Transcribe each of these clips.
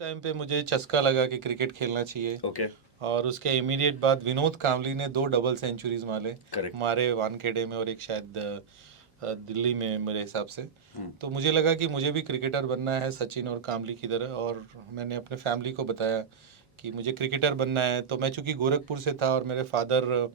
Time पे मुझे चस्का लगा कि क्रिकेट खेलना चाहिए। ओके। और उसके इमीडिएट बाद विनोद कांवली ने 2 डबल सेंचुरीज करेक्ट। मारे वानखेड़े में और एक शायद दिल्ली में मेरे हिसाब से। हम्म। तो मुझे लगा कि मुझे भी क्रिकेटर बनना है सचिन और कांवली की तरह, और मैंने अपने फैमिली को बताया कि मुझे क्रिकेटर बनना है। तो मैं चूंकि गोरखपुर से था और मेरे फादर,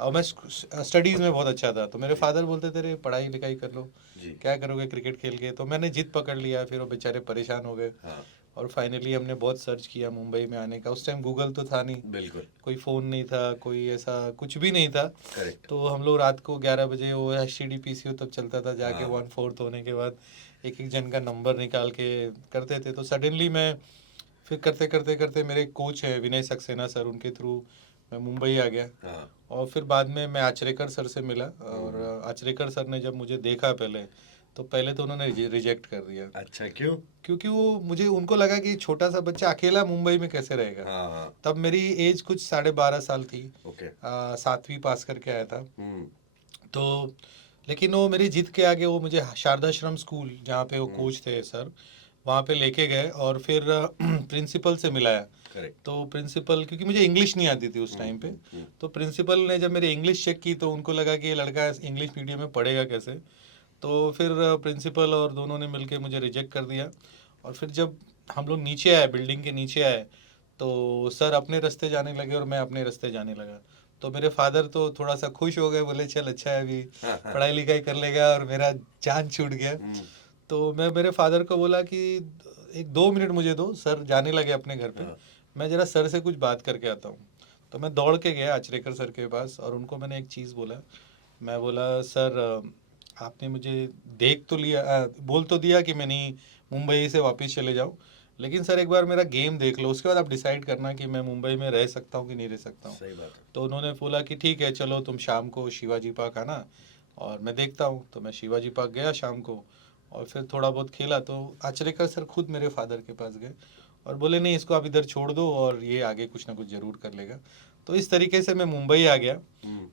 और मैं स्टडीज़ में बहुत अच्छा था, तो मेरे जी। फादर बोलते थे रे पढ़ाई लिखाई कर लो, जी। क्या करोगे क्रिकेट खेल के। तो मैंने जिद पकड़ लिया, फिर वो बेचारे परेशान हो गए। हाँ। और फाइनली हमने बहुत सर्च किया मुंबई में आने का। उस टाइम गूगल तो था नहीं, बिल्कुल। कोई फ़ोन नहीं था, कोई ऐसा कुछ भी नहीं था। करेक्ट। तो हम लोग रात को 11 बजे, वो S T D P C O तब चलता था, जाके हाँ। 1/4 होने के बाद एक एक जन का नंबर निकाल के करते थे। तो सडनली मैं फिर करते करते करते मेरे कोच है विनय सक्सेना सर, उनके थ्रू मैं मुंबई आ गया। हाँ। और फिर बाद में मैं आचरेकर सर से मिला, और हम्म। आचरेकर सर ने जब मुझे देखा पहले, तो पहले तो उन्होंने रिजेक्ट कर दिया, अच्छा, क्यों? क्योंकि वो मुझे उनको लगा कि छोटा सा बच्चा अकेला मुंबई में कैसे रहेगा। हाँ हाँ। तब मेरी एज कुछ 12.5 साल थी, ओके। 7वीं पास करके आया था। हम्म। तो लेकिन वो मेरी जिद के आगे वो मुझे शारदाश्रम स्कूल, जहाँ पे वो हम्म। कोच थे सर, वहाँ पे लेके गए और फिर प्रिंसिपल से मिलाया। करेक्ट। तो प्रिंसिपल, क्योंकि मुझे इंग्लिश नहीं आती थी उस टाइम पे, तो प्रिंसिपल ने जब मेरी इंग्लिश चेक की तो उनको लगा कि ये लड़का इंग्लिश मीडियम में पढ़ेगा कैसे। तो फिर प्रिंसिपल और दोनों ने मिलके मुझे रिजेक्ट कर दिया। और फिर जब हम लोग नीचे आए, बिल्डिंग के नीचे आए, तो सर अपने रास्ते जाने लगे और मैं अपने रास्ते जाने लगा। तो मेरे फादर तो थोड़ा सा खुश हो गए, बोले चल अच्छा है, अभी हाँ हाँ। पढ़ाई लिखाई कर लेगा, और मेरा जान छूट गया। तो मैं मेरे फादर को बोला कि 1-2 मिनट मुझे दो, सर जाने लगे अपने घर पे, हाँ। मैं ज़रा सर से कुछ बात करके आता हूँ। तो मैं दौड़ के गया आचरेकर सर के पास और उनको मैंने एक चीज़ बोला। मैं बोला सर, आपने मुझे देख तो लिया, बोल तो दिया कि मैं नहीं मुंबई से वापस चले जाऊँ, लेकिन सर एक बार मेरा गेम देख लो, उसके बाद आप डिसाइड करना कि मैं मुंबई में रह सकता हूँ कि नहीं रह सकता हूँ। सही बात है। तो उन्होंने बोला कि ठीक है चलो तुम शाम को शिवाजी पार्क आना और मैं देखता हूँ। तो मैं शिवाजी पार्क गया शाम को, और फिर थोड़ा बहुत खेला। तो आचरेकर सर खुद मेरे फादर के पास गए और बोले नहीं इसको आप इधर छोड़ दो और ये आगे कुछ ना कुछ ज़रूर कर लेगा। तो इस तरीके से मैं मुंबई आ गया।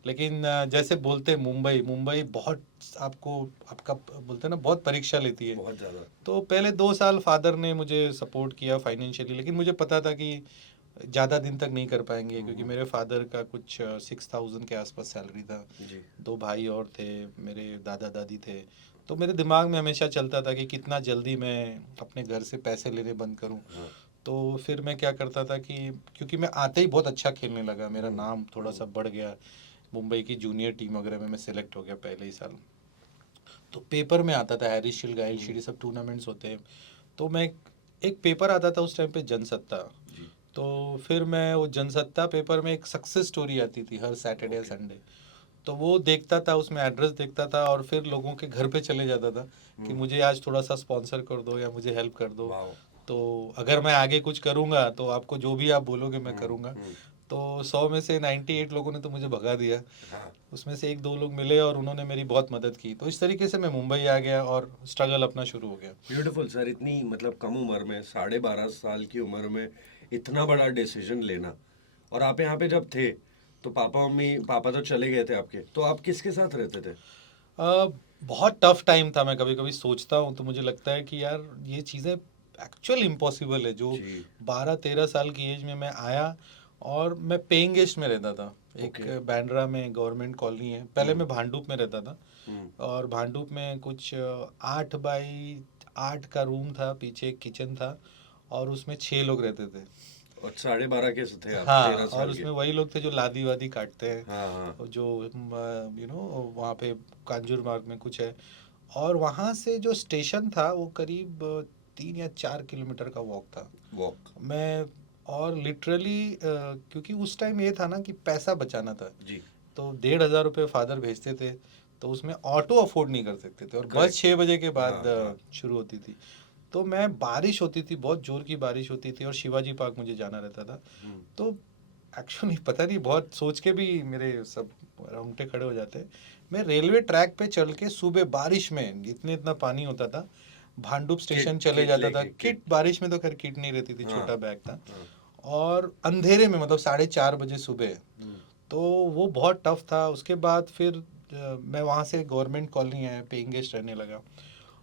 लेकिन जैसे बोलते हैं मुंबई मुंबई बहुत आपको, आपका बोलते हैं ना, बहुत परीक्षा लेती है। बहुत ज़्यादा। तो पहले 2 साल फादर ने मुझे सपोर्ट किया फाइनेंशियली, लेकिन मुझे पता था कि ज़्यादा दिन तक नहीं कर पाएंगे, क्योंकि मेरे फादर का कुछ 6,000 के आसपास सैलरी था। जी। 2 भाई और थे, मेरे दादा दादी थे। तो मेरे दिमाग में हमेशा चलता था कि कितना जल्दी मैं अपने घर से पैसे लेने बंद करूं। हाँ। तो फिर मैं क्या करता था कि क्योंकि मैं आते ही बहुत अच्छा खेलने लगा, मेरा नाम थोड़ा सा बढ़ गया, मुंबई की जूनियर टीम वगैरह में मैं सिलेक्ट हो गया पहले ही साल। तो पेपर में आता था, हैरिस शील्ड, गाइल शील्ड, ये सब टूर्नामेंट्स होते हैं। तो मैं एक पेपर आता था उस टाइम पे, जनसत्ता। जी। तो फिर मैं वो जनसत्ता पेपर में एक सक्सेस स्टोरी आती थी हर सैटरडे ओके। संडे। तो वो देखता था, उसमें एड्रेस देखता था और फिर लोगों के घर पे चले जाता था कि मुझे आज थोड़ा सा स्पॉन्सर कर दो या मुझे हेल्प कर दो। वाओ। तो अगर मैं आगे कुछ करूँगा तो आपको जो भी आप बोलोगे मैं करूँगा। तो 100 में से 98 लोगों ने तो मुझे भगा दिया, हाँ। उसमें से 1-2 लोग मिले और उन्होंने मेरी बहुत मदद की। तो इस तरीके से मैं मुंबई आ गया और स्ट्रगल अपना शुरू हो गया। ब्यूटीफुल सर, इतनी मतलब कम उम्र में, 12.5 साल की उम्र में इतना बड़ा डिसीजन लेना। और आप यहाँ पे जब थे तो पापा मम्मी, पापा तो चले गए थे आपके, तो आप किसके साथ रहते थे? अ, बहुत टफ टाइम था। मैं कभी कभी सोचता हूँ तो मुझे लगता है कि यार ये चीज़ें एक्चुअल इम्पॉसिबल है, जो जी। 12-13 साल की एज में मैं आया। और मैं पेइंग गेस्ट में रहता था, एक ओके। बैंड्रा में गवर्नमेंट कॉलोनी है, पहले मैं भांडुप में रहता था। हम्म। और भांडुप में कुछ 8x8 का रूम था, पीछे एक किचन था, और उसमें 6 लोग रहते थे। और 12.5 के थे आप, हाँ, तेरह और साल के उसमें वही लोग थे जो लादी वादी काटते हैं, हाँ हाँ। और जो वहाँ पे कांजूर मार्ग में कुछ है। और वहाँ से जो स्टेशन था वो करीब 3 या 4 किलोमीटर का वॉक था। वॉक। मैं, और लिटरली क्योंकि उस टाइम ये था ना कि पैसा बचाना था, जी। तो 1,500 रुपये फादर भेजते थे, तो उसमें ऑटो अफोर्ड नहीं कर सकते थे, और बस करेक्ट। 6 बजे के बाद हाँ हाँ। शुरू होती थी। तो मैं, बारिश होती थी, बहुत जोर की बारिश होती थी और शिवाजी पार्क मुझे जाना रहता था। तो एक्चुअली पता नहीं, बहुत सोच के भी मेरे सब रोंगटे खड़े हो जाते हैं। मैं रेलवे ट्रैक पे चल के सुबह बारिश में, इतने इतना पानी होता था, भांडुप स्टेशन किट चले किट जाता था। लेके किट, किट। बारिश में तो खैर किट नहीं रहती थी, हाँ छोटा बैग था। हाँ। और अंधेरे में, मतलब 4:30 बजे सुबह। तो वो बहुत टफ था। उसके बाद फिर मैं वहाँ से गवर्नमेंट कॉलोनी आया, पेइंग गेस्ट रहने लगा।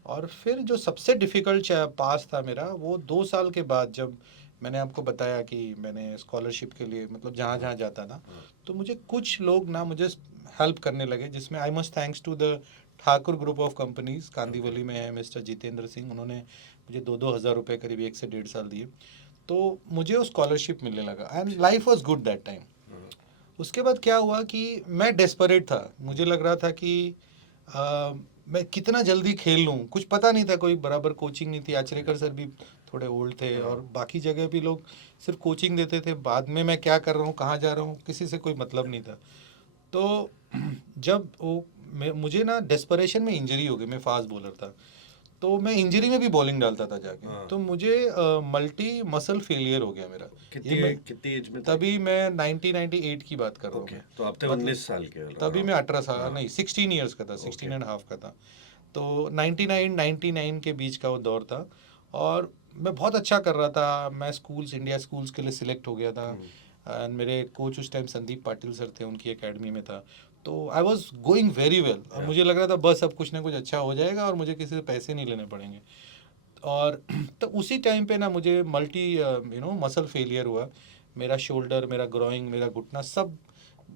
और फिर जो सबसे डिफ़िकल्ट पास था मेरा, वो 2 साल के बाद, जब मैंने आपको बताया कि मैंने स्कॉलरशिप के लिए मतलब जहाँ-जहाँ जाता था, हाँ, तो मुझे कुछ लोग ना मुझे हेल्प करने लगे, जिसमें I must thanks to the Thakur group of companies, Kandivali में है मिस्टर जितेंद्र सिंह, उन्होंने मुझे 2-2 हज़ार रुपए करीब 1 से डेढ़ साल दिए। तो मुझे वो स्कॉलरशिप मिलने लगा and life was good that time. हाँ, उसके बाद क्या हुआ कि मैं डेस्परेट था, मुझे लग रहा था कि मैं कितना जल्दी खेल लूँ, कुछ पता नहीं था, कोई बराबर कोचिंग नहीं थी, आचरेकर सर भी थोड़े ओल्ड थे हाँ, और बाकी जगह भी लोग सिर्फ कोचिंग देते थे, बाद में मैं क्या कर रहा हूँ, कहाँ जा रहा हूँ, किसी से कोई मतलब नहीं था। तो जब वो मुझे ना डेस्परेशन में इंजरी हो गई, मैं फास्ट बॉलर था, तो मैं इंजरी में भी बॉलिंग डालता था जाके, हाँ। तो मुझे मल्टी मसल फेलियर हो गया मेरा। ये कितनी मैं कितनी एज में थे? तभी मैं 1998 की बात कर रहा हूँ ओके, मैं। तो आप थे मतलब 19 साल के। तभी हाँ, मैं 18 साल हाँ, नहीं 16 ईयर्स का था, ओके। 16 एंड हाफ का था। तो 99 के बीच का वो दौर था और मैं बहुत अच्छा कर रहा था, मैं स्कूल्स इंडिया स्कूल्स के लिए सिलेक्ट हो गया था हम्म, एंड मेरे कोच उस टाइम संदीप पाटिल सर थे, उनकी एकेडमी में था। तो I was going very well और या, मुझे लग रहा था बस अब कुछ ना कुछ अच्छा हो जाएगा और मुझे किसी से पैसे नहीं लेने पड़ेंगे। और तो उसी टाइम पे ना मुझे मल्टी मसल फेलियर हुआ, मेरा शोल्डर, मेरा ग्रोइंग, मेरा घुटना सब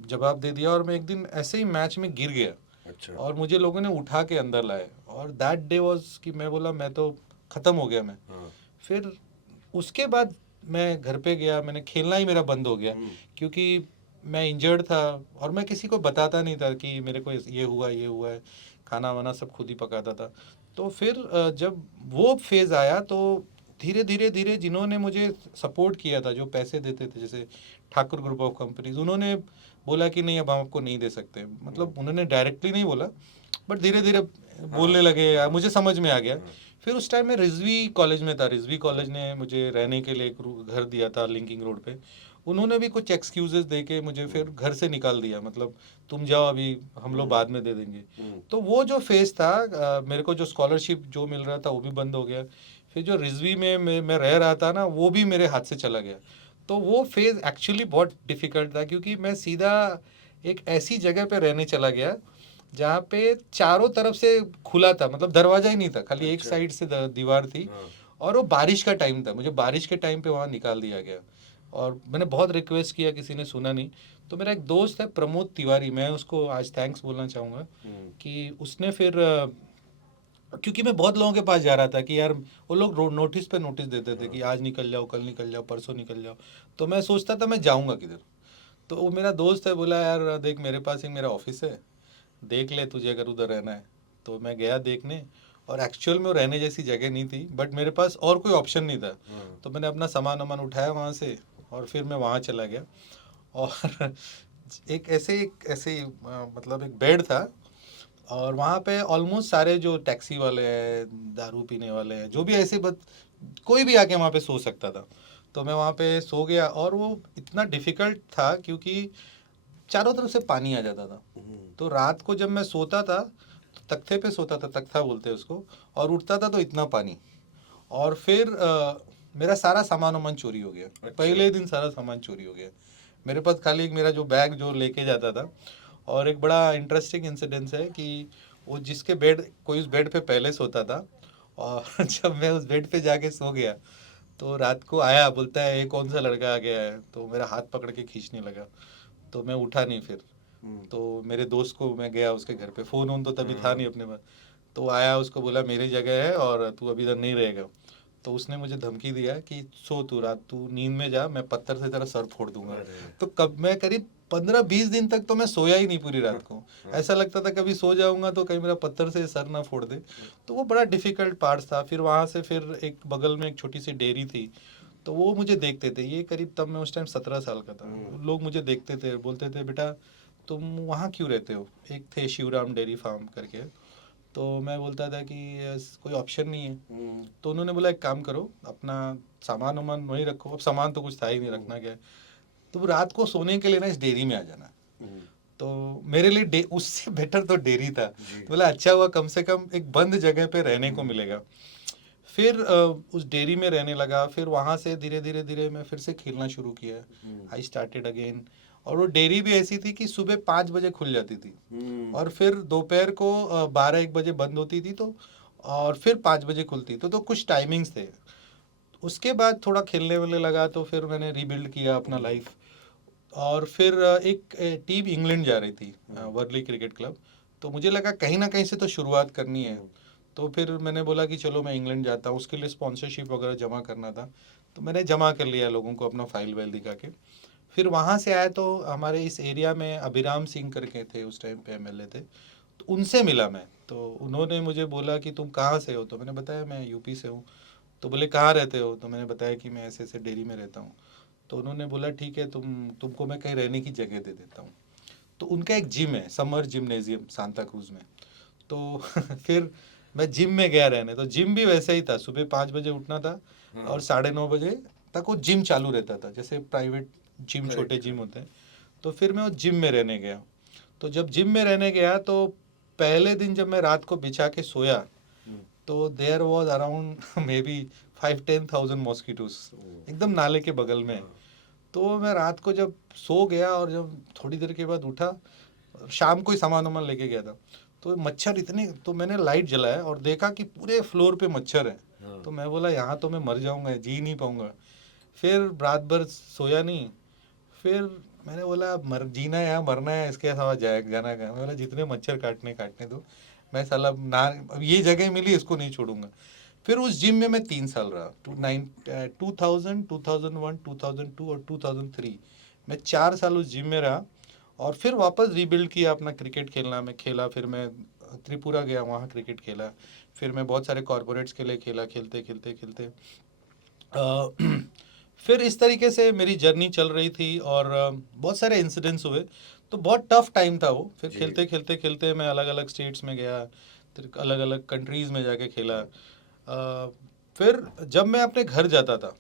जवाब दे दिया और मैं एक दिन ऐसे ही मैच में गिर गया अच्छा, और मुझे लोगों ने उठा के अंदर लाए और दैट डे वाज कि मैं बोला मैं तो ख़त्म हो गया मैं। हाँ, फिर उसके बाद मैं घर पे गया, मैंने खेलना ही मेरा बंद हो गया हम्म, क्योंकि मैं इंजर्ड था और मैं किसी को बताता नहीं था कि मेरे को ये हुआ है, खाना वाना सब खुद ही पकाता था। तो फिर जब वो फेज़ आया तो धीरे धीरे जिन्होंने मुझे सपोर्ट किया था, जो पैसे देते थे, जैसे ठाकुर ग्रुप ऑफ कंपनीज, उन्होंने बोला कि नहीं अब हम आपको नहीं दे सकते, हम्म, मतलब उन्होंने डायरेक्टली नहीं बोला बट धीरे धीरे हाँ, बोलने लगे या हाँ, मुझे समझ में आ गया। हाँ, फिर उस टाइम मैं रिजवी कॉलेज में था, रिजवी कॉलेज ने मुझे रहने के लिए एक घर दिया था लिंकिंग रोड पे। उन्होंने भी कुछ एक्सक्यूजेस दे के मुझे हम्म, फिर घर से निकाल दिया, मतलब तुम जाओ अभी, हम लोग हम्म, बाद में दे देंगे। हम्म, तो वो जो फेज़ था, मेरे को जो स्कॉलरशिप जो मिल रहा था वो भी बंद हो गया। फिर जो रिजवी में मैं रह रहा था ना, वो भी मेरे हाथ से चला गया। तो वो फेज़ एक्चुअली बहुत डिफ़िकल्ट था क्योंकि मैं सीधा एक ऐसी जगह पे रहने चला गया जहाँ पे चारों तरफ से खुला था, मतलब दरवाजा ही नहीं था, खाली एक अच्छा, साइड से दीवार थी। हाँ, और वो बारिश का टाइम था, मुझे बारिश के टाइम पे वहाँ निकाल दिया गया और मैंने बहुत रिक्वेस्ट किया, किसी ने सुना नहीं। तो मेरा एक दोस्त है प्रमोद तिवारी, मैं उसको आज थैंक्स बोलना चाहूँगा हम्म, कि उसने फिर क्योंकि मैं बहुत लोगों के पास जा रहा था कि यार वो लोग नोटिस पे नोटिस देते थे हाँ, कि आज निकल जाओ, कल निकल जाओ, परसों निकल जाओ। तो मैं सोचता था मैं जाऊँगा किधर। तो वो मेरा दोस्त है, बोला यार देख मेरे पास एक मेरा ऑफिस है, देख ले तुझे अगर उधर रहना है। तो मैं गया देखने और एक्चुअल में वो रहने जैसी जगह नहीं थी बट मेरे पास और कोई ऑप्शन नहीं था। हाँ, तो मैंने अपना सामान वामान उठाया वहाँ से और फिर मैं वहाँ चला गया और मतलब एक बेड था और वहाँ पे ऑलमोस्ट सारे जो टैक्सी वाले हैं, दारू पीने वाले हैं, जो भी ऐसे कोई भी आके वहाँ पे सो सकता था। तो मैं वहाँ पे सो गया और वो इतना डिफ़िकल्ट था क्योंकि चारों तरफ से पानी आ जाता था। हम्म, तो रात को जब मैं सोता था तो तख्ते पे सोता था, तख्ता बोलते हैं उसको, और उठता था तो इतना पानी। और फिर मेरा सारा सामान वामान चोरी हो गया, अच्छा, पहले दिन सारा सामान चोरी हो गया। मेरे पास खाली एक मेरा जो बैग जो लेके जाता था। और एक बड़ा इंटरेस्टिंग इंसिडेंस है कि वो जिसके बेड, कोई उस बेड पे पहले सोता था और जब मैं उस बेड पे जाके सो गया तो रात को आया, बोलता है ये कौन सा लड़का आ गया है, तो मेरा हाथ पकड़ के खींचने लगा। तो मैं उठा नहीं फिर। हम्म, तो मेरे दोस्त को, मैं गया उसके घर पे, फ़ोन वोन तो तभी था हाँ, नहीं अपने पास। तो आया, उसको बोला मेरी जगह है और तू अभी इधर नहीं रहेगा। तो उसने मुझे धमकी दिया कि सो तू, रात तू नींद में जा, मैं पत्थर से तेरा सर फोड़ दूंगा। अरे, तो कब मैं करीब 15-20 दिन तक तो मैं सोया ही नहीं पूरी हाँ, रात को। हाँ, ऐसा लगता था कभी सो जाऊंगा तो कहीं मेरा पत्थर से सर ना फोड़ दे। तो वो बड़ा डिफिकल्ट पार्ट था। फिर वहाँ से फिर एक बगल में एक छोटी सी डेयरी थी, तो वो मुझे देखते थे, ये करीब तब मैं उस टाइम 17 साल का था। हम्म, वो लोग मुझे देखते थे, बोलते थे बेटा तुम वहाँ क्यों रहते हो, एक थे शिवराम डेयरी फार्म करके। तो मैं बोलता था कि कोई ऑप्शन नहीं है। हम्म, तो उन्होंने बोला एक काम करो, अपना सामान वामान वहीं रखो। अब सामान तो कुछ था ही नहीं, हम्म, रखना क्या है। तो रात को सोने के लिए ना इस डेयरी में आ जाना। हम्म, तो मेरे लिए उससे बेटर तो डेयरी था। जी, तो बोला अच्छा हुआ, कम से कम एक बंद जगह पे रहने को हम्म, मिलेगा। फिर उस डेयरी में रहने लगा, फिर वहाँ से धीरे धीरे धीरे मैं फिर से खेलना शुरू किया। हम्म, आई स्टार्टेड अगेन। और वो डेयरी भी ऐसी थी कि सुबह 5 बजे खुल जाती थी हम्म, और फिर दोपहर को 12-1 बजे बंद होती थी। तो और फिर 5 बजे खुलती। तो कुछ टाइमिंग्स थे। उसके बाद थोड़ा खेलने वेलने लगा, तो फिर मैंने रीबिल्ड किया अपना लाइफ। और फिर एक टीम इंग्लैंड जा रही थी, वर्ली क्रिकेट क्लब। तो मुझे लगा कहीं ना कहीं से तो शुरुआत करनी है। तो फिर मैंने बोला कि चलो मैं इंग्लैंड जाता हूँ, उसके लिए स्पॉन्सरशिप वगैरह जमा करना था। तो मैंने जमा कर लिया लोगों को अपना फाइल वाइल दिखा के। फिर वहाँ से आया तो हमारे इस एरिया में अभिराम सिंह करके थे, उस टाइम पे एमएलए थे। तो उनसे मिला मैं। तो उन्होंने मुझे बोला कि तुम कहाँ से हो? तो मैंने बताया मैं यूपी से हूँ। तो बोले कहाँ रहते हो? तो मैंने बताया कि मैं ऐसे ऐसे डेली में रहता हूँ। तो उन्होंने बोला ठीक है, तुमको मैं कहीं रहने की जगह दे देता हूँ। तो उनका एक जिम है, समर जिम्नेजियम, सांता क्रूज में। तो फिर मैं जिम में गया रहने। तो जिम भी वैसे ही था, सुबह 5 बजे उठना था और 9:30 बजे तक वो जिम चालू रहता था, जैसे प्राइवेट जिम, छोटे करेक्ट। जिम होते हैं। तो फिर मैं वो जिम में रहने गया। तो जब जिम में रहने गया तो पहले दिन जब मैं रात को बिछा के सोया, तो there was around maybe 5-10,000 mosquitoes, एकदम नाले के बगल में। तो मैं रात को जब सो गया और जब थोड़ी देर के बाद उठा, शाम को ही सामान वामान लेके गया था, तो मच्छर इतने, तो मैंने लाइट जलाया और देखा कि पूरे फ्लोर पे मच्छर हैं। तो मैं बोला यहाँ तो मैं मर जाऊंगा, जी नहीं पाऊंगा। फिर रात भर सोया नहीं। फिर मैंने बोला अब मर जीना है या मरना है, इसके साथ जाए जाना कहाँ। मैं बोला जितने मच्छर काटने काटने दो, मैं साला ना, अब ये जगह मिली इसको नहीं छोड़ूंगा। फिर उस जिम में मैं 3 साल रहा, 2000, 2001, 2002 और 2003, मैं 4 साल उस जिम में रहा। और फिर वापस रीबिल्ड किया अपना क्रिकेट खेलना। मैं खेला, फिर मैं त्रिपुरा गया, वहाँ क्रिकेट खेला। फिर मैं बहुत सारे कॉरपोरेट्स के लिए खेला, खेलते खेलते खेलते फिर इस तरीके से मेरी जर्नी चल रही थी। और बहुत सारे इंसिडेंट्स हुए। तो बहुत टफ टाइम था वो। फिर खेलते खेलते खेलते मैं अलग अलग स्टेट्स में गया, फिर अलग अलग कंट्रीज़ में जाके खेला। फिर जब मैं अपने घर जाता था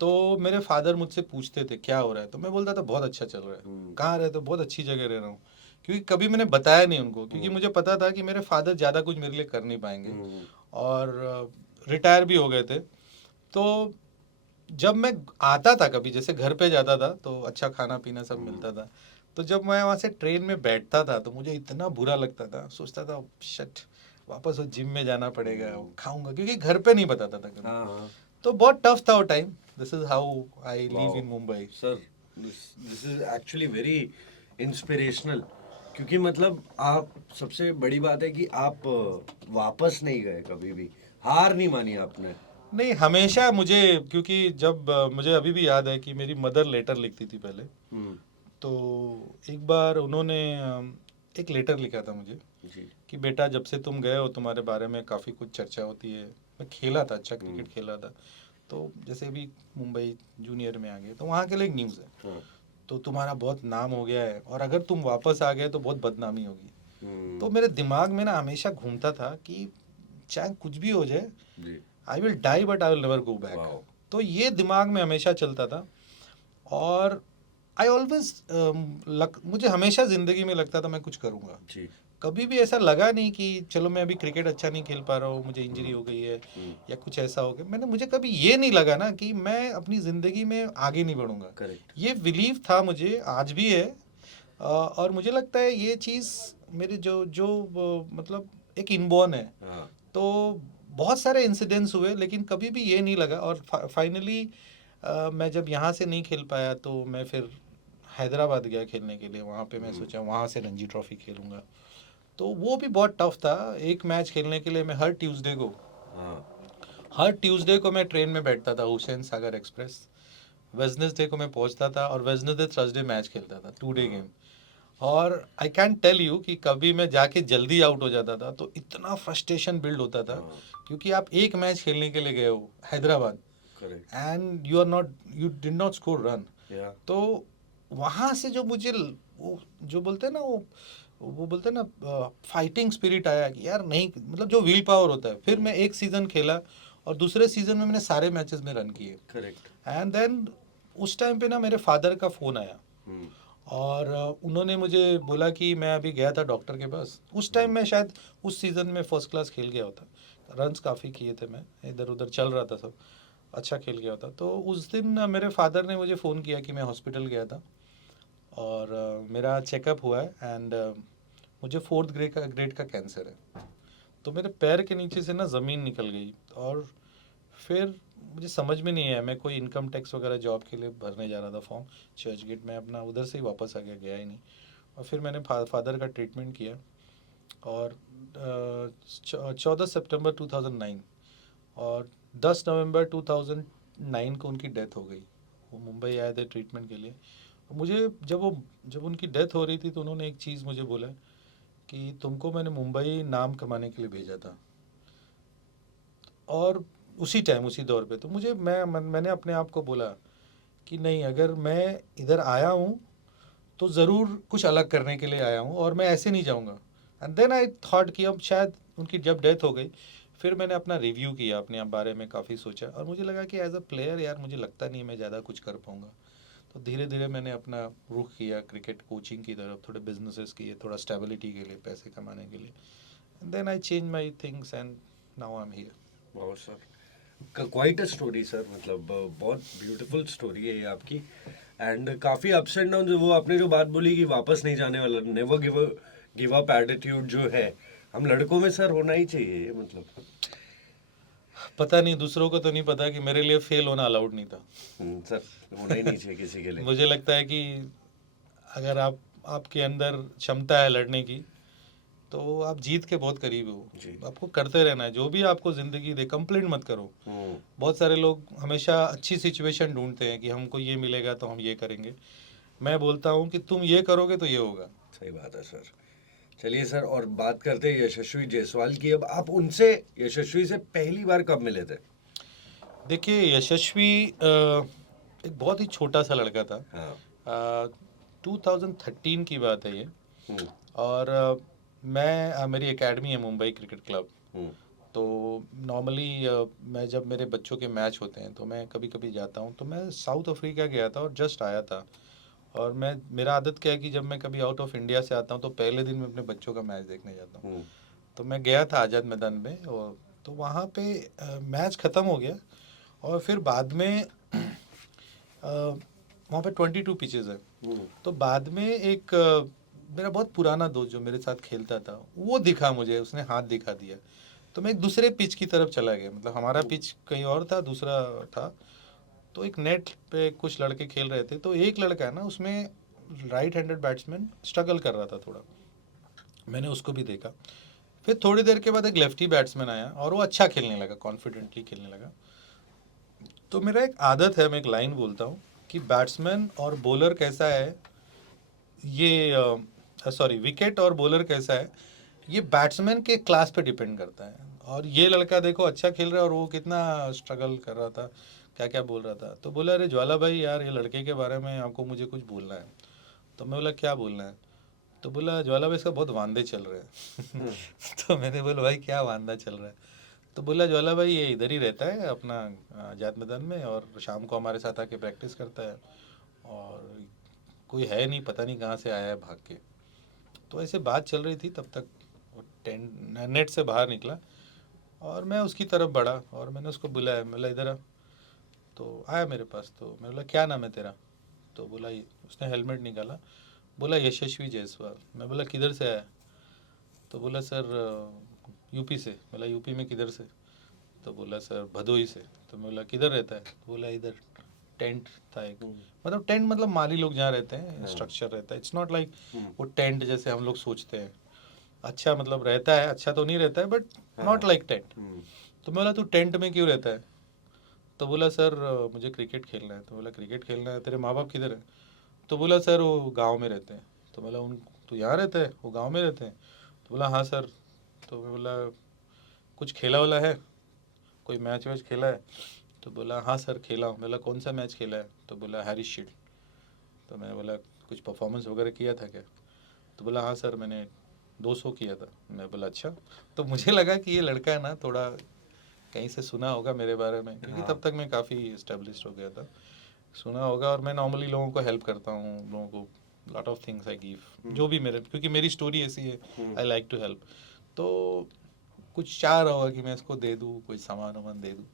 तो मेरे फादर मुझसे पूछते थे क्या हो रहा है। तो मैं बोलता था बहुत अच्छा चल रहा है। कहाँ रहते हो? बहुत अच्छी जगह रह रहा हूँ। क्योंकि कभी मैंने बताया नहीं उनको, क्योंकि मुझे पता था कि मेरे फादर ज़्यादा कुछ मेरे लिए कर नहीं पाएंगे। और रिटायर भी हो गए थे। तो जब मैं आता था कभी, जैसे घर पे जाता था तो अच्छा खाना पीना सब मिलता था। तो जब मैं वहाँ से ट्रेन में बैठता था तो मुझे इतना बुरा लगता था, सोचता था शट, वापस वो जिम में जाना पड़ेगा, खाऊंगा, क्योंकि घर पे नहीं बताता था कभी। हाँ। तो बहुत टफ था वो time. This is how I live wow in Mumbai. Sir, this is actually very inspirational. क्योंकि मतलब आप, सबसे बड़ी बात है कि आप वापस नहीं गए कभी भी, हार नहीं मानी आपने। नहीं, हमेशा मुझे, क्योंकि जब मुझे अभी भी याद है कि मेरी मदर लेटर लिखती थी पहले। हम्म। तो एक बार उन्होंने एक लेटर लिखा था मुझे जी। कि बेटा जब से तुम गए हो तुम्हारे बारे में काफ़ी कुछ चर्चा होती है। मैं खेला था, अच्छा क्रिकेट खेला था। तो जैसे भी मुंबई जूनियर में आ गए तो वहाँ के लिए एक न्यूज़ है। हाँ। तो तुम्हारा बहुत नाम हो गया है और अगर तुम वापस आ गए तो बहुत बदनामी होगी। तो हम्म। मेरे दिमाग में ना हमेशा घूमता था कि चाहे कुछ भी हो जाए, जी। I will die but I will never go back. Wow. तो ये दिमाग में हमेशा चलता था। और आई ऑलवेज मुझे हमेशा ज़िंदगी में लगता था मैं कुछ करूँगा। जी। कभी भी ऐसा लगा नहीं कि चलो मैं अभी क्रिकेट अच्छा नहीं खेल पा रहा हूँ, मुझे इंजरी हो गई है या कुछ ऐसा हो गया, मुझे कभी ये नहीं लगा ना कि मैं अपनी ज़िंदगी में आगे नहीं बढ़ूंगा। करेक्ट। ये बिलीव था मुझे, आज भी है। और मुझे लगता है ये चीज़ मेरे जो जो मतलब एक इनबॉर्न है। हाँ। तो बहुत सारे इंसिडेंट्स हुए लेकिन कभी भी ये नहीं लगा। और फाइनली मैं जब यहाँ से नहीं खेल पाया तो मैं फिर हैदराबाद गया खेलने के लिए। वहाँ पे मैं सोचा वहाँ से रणजी ट्रॉफी खेलूंगा। तो वो भी बहुत टफ था। एक मैच खेलने के लिए मैं हाँ। हर ट्यूसडे को मैं ट्रेन में बैठता था, हुसैन सागर एक्सप्रेस। वेडनेसडे को मैं पहुंचता था और वेडनेसडे थर्सडे मैच खेलता था, 2 डे गेम। और आई कैन टेल यू कि कभी मैं जाके जल्दी आउट हो जाता था तो इतना फ्रस्ट्रेशन बिल्ड होता था। हाँ। क्योंकि आप एक मैच खेलने के लिए गए हो Hyderabad correct. And you did not score run. या। तो वहाँ से जो मुझे वो जो बोलते हैं ना, वो बोलते हैं ना फाइटिंग स्पिरिट आया कि यार नहीं, मतलब जो विल पावर होता है। फिर मैं एक सीज़न खेला और दूसरे सीज़न में मैंने सारे मैचेस में रन किए। करेक्ट। एंड देन उस टाइम पे ना मेरे फादर का फ़ोन आया हम्म। और उन्होंने मुझे बोला कि मैं अभी गया था डॉक्टर के पास। उस टाइम मैं शायद उस सीज़न में फर्स्ट क्लास खेल गया होता, रन्स काफ़ी किए थे, मैं इधर उधर चल रहा था सब, अच्छा खेल गया होता। तो उस दिन मेरे फादर ने मुझे फ़ोन किया कि मैं हॉस्पिटल गया था और मेरा चेकअप हुआ है एंड मुझे 4th ग्रेड का कैंसर है। तो मेरे पैर के नीचे से ना ज़मीन निकल गई। और फिर मुझे समझ में नहीं आया, मैं कोई इनकम टैक्स वगैरह जॉब के लिए भरने जा रहा था फॉर्म चर्च गेट में, अपना उधर से ही वापस आ गया, गया ही नहीं। और फिर मैंने फादर का ट्रीटमेंट किया। और 14 सितंबर 2009 और 10 नवंबर 2009 को उनकी डेथ हो गई। वो मुंबई आए थे ट्रीटमेंट के लिए। मुझे जब उनकी डेथ हो रही थी तो उन्होंने एक चीज़ मुझे बोला कि तुमको मैंने मुंबई नाम कमाने के लिए भेजा था। और उसी टाइम उसी दौर पे तो मैंने अपने आप को बोला कि नहीं, अगर मैं इधर आया हूँ तो ज़रूर कुछ अलग करने के लिए आया हूँ और मैं ऐसे नहीं जाऊँगा। एंड देन आई थॉट कि अब शायद उनकी जब डेथ हो गई, फिर मैंने अपना रिव्यू किया, अपने आप बारे में काफ़ी सोचा और मुझे लगा कि एज अ प्लेयर यार मुझे लगता नहीं मैं ज़्यादा कुछ कर पाऊँगा। तो धीरे धीरे मैंने अपना रुख किया क्रिकेट कोचिंग की तरफ, थोड़े बिजनेसेस किए, थोड़ा स्टेबिलिटी के लिए, पैसे कमाने के लिए। And then I change my things and now I am here. वाह sir, quite a story sir, मतलब बहुत ब्यूटीफुल स्टोरी है ये आपकी। एंड काफ़ी अप्स एंड डाउन, वो आपने जो बात बोली कि वापस नहीं जाने वाला, नेवर गिव अप एटीट्यूड जो है हम लड़कों में सर होना ही चाहिए, मतलब। पता नहीं, दूसरों को तो नहीं पता कि मेरे लिए फेल होना अलाउड नहीं था। सर होना ही नहीं चाहिए किसी के लिए। मुझे लगता है कि अगर आपके अंदर क्षमता है लड़ने की तो आप जीत के बहुत करीब जी। हो। आपको करते रहना है, जो भी आपको ज़िंदगी दे कंप्लेंट मत करो। हम्म। बहुत सारे लोग हमेशा अच्छी सिचुएशन ढूंढते हैं कि हमको ये मिलेगा तो हम ये करेंगे। मैं बोलता हूँ कि तुम ये करोगे तो ये होगा। सही बात है सर। चलिए सर, और बात करते हैं यशस्वी जायसवाल की। अब आप उनसे, यशस्वी से पहली बार कब मिले थे? देखिए, यशस्वी एक बहुत ही छोटा सा लड़का था। हाँ। 2013 की बात है ये। हम्म। और मेरी एकेडमी है मुंबई क्रिकेट क्लब। हम्म। तो नॉर्मली मैं जब मेरे बच्चों के मैच होते हैं तो मैं कभी कभी जाता हूँ। तो मैं साउथ अफ्रीका गया था और जस्ट आया था। और मेरा आदत क्या है कि जब मैं कभी आउट ऑफ इंडिया से आता हूँ तो पहले दिन मैं अपने बच्चों का मैच देखने जाता हूँ। हम्म। तो मैं गया था आज़ाद मैदान में। और तो वहाँ पे मैच ख़त्म हो गया। और फिर बाद में वहाँ पे 22 पिचेज़ है। हम्म। तो बाद में एक मेरा बहुत पुराना दोस्त जो मेरे साथ खेलता था वो दिखा मुझे, उसने हाथ दिखा दिया। तो मैं एक दूसरे पिच की तरफ चला गया, मतलब हमारा पिच कहीं और था, दूसरा था। तो एक नेट पे कुछ लड़के खेल रहे थे, तो एक लड़का है ना उसमें राइट हैंडेड बैट्समैन स्ट्रगल कर रहा था थोड़ा। मैंने उसको भी देखा। फिर थोड़ी देर के बाद एक लेफ्टी बैट्समैन आया और वो अच्छा खेलने लगा, कॉन्फिडेंटली खेलने लगा। तो मेरा एक आदत है, मैं एक लाइन बोलता हूँ कि बैट्समैन और बॉलर कैसा है ये सॉरी विकेट और बॉलर कैसा है ये बैट्समैन के क्लास पे डिपेंड करता है। और ये लड़का देखो अच्छा खेल रहा है और वो कितना स्ट्रगल कर रहा था, क्या क्या बोल रहा था। तो बोला, अरे ज्वाला भाई यार ये लड़के के बारे में आपको मुझे कुछ बोलना है। तो मैं बोला क्या बोलना है। तो बोला ज्वाला भाई इसका बहुत वांदे चल रहे हैं। हम्म। तो मैंने बोला भाई क्या वांदा चल रहा है। तो बोला ज्वाला भाई ये इधर ही रहता है अपना आजाद मैदान में और शाम को हमारे साथ आके प्रैक्टिस करता है। और कोई है नहीं, पता नहीं कहाँ से आया है भाग के। तो ऐसे बात चल रही थी तब तक वो टेंट नेट से बाहर निकला और मैं उसकी तरफ बढ़ा और मैंने उसको बुलाया, मैं बोला इधर आ। तो आया मेरे पास। तो मैं बोला क्या नाम है तेरा। तो बोला उसने हेलमेट निकाला, बोला यशस्वी जायसवाल। मैं बोला किधर से आया। तो बोला सर यूपी से। बोला यूपी में किधर से। तो बोला सर भदोही से। तो मैं बोला किधर रहता है। तो बोला इधर टेंट था एक, मतलब टेंट मतलब माली लोग जहाँ रहते हैं स्ट्रक्चर रहता है। इट्स नॉट लाइक वो टेंट जैसे हम लोग सोचते हैं। अच्छा मतलब रहता है, अच्छा तो नहीं रहता है बट नॉट लाइक टेंट। तो मैं बोला तू टेंट में क्यों रहता है। तो बोला सर मुझे क्रिकेट खेलना है। तो बोला क्रिकेट खेलना है, तेरे माँ बाप किधर है। तो बोला सर वो गाँव में रहते हैं। तो बोला उन तो यहाँ रहता है, वो गाँव में रहते हैं। तो बोला हाँ सर। तो मैं बोला कुछ खेला वाला है, कोई मैच वैच खेला है। तो बोला हाँ सर खेला हूँ। बोला कौन सा मैच खेला है। तो बोला हैरिस शील्ड। तो मैंने बोला कुछ परफॉर्मेंस वगैरह किया था क्या। तो बोला हाँ सर मैंने 200 किया था। मैं बोला अच्छा। तो मुझे लगा कि ये लड़का है ना थोड़ा कहीं से सुना होगा मेरे बारे में, क्योंकि तब तक मैं काफ़ी इस्टेब्लिश्ड हो गया था, सुना होगा। और मैं नॉर्मली लोगों को हेल्प करता हूँ, लोगों को lot of things I give, जो भी मेरे, क्योंकि मेरी स्टोरी ऐसी है, आई लाइक टू हेल्प। तो कुछ चाह रहा होगा कि मैं इसको दे दूँ, कोई सामान वामान दे दूँ।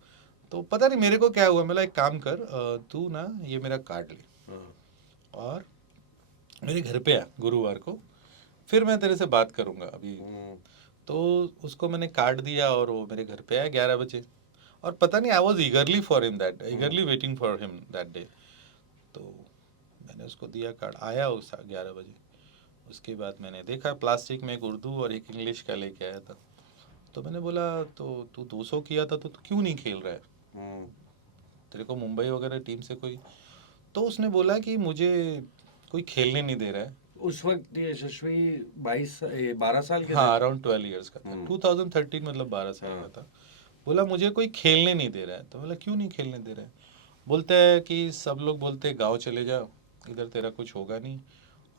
तो पता नहीं मेरे को क्या हुआ, मेरा एक काम कर तू ना ये मेरा कार्ड ले और मेरे घर पे आ गुरुवार को, फिर मैं तेरे से बात करूँगा अभी। तो उसको मैंने काट दिया और वो मेरे घर पे आया 11 बजे। और पता नहीं, I was ईगरली for him that, ईगरली waiting for him that day. तो मैंने उसको दिया कार्ड, आया उस 11 बजे। उसके बाद मैंने देखा प्लास्टिक में एक उर्दू और एक इंग्लिश का लेके आया था। तो मैंने बोला, तो तू 200 किया था तो तू क्यों नहीं खेल रहा है, हम्म, तेरे को मुंबई वगैरह टीम से कोई। तो उसने बोला कि मुझे कोई खेलने नहीं दे रहा है। उस वक्त ये यशस्वी 12 साल के थे। हाँ, अराउंड 12 ईयर्स का था, हम्म, 2013, मतलब 12 साल का हाँ, था। बोला मुझे कोई खेलने नहीं दे रहा है। तो बोला क्यों नहीं खेलने दे रहा है। बोलता है कि सब लोग बोलते हैं गाँव चले जाओ, इधर तेरा कुछ होगा नहीं।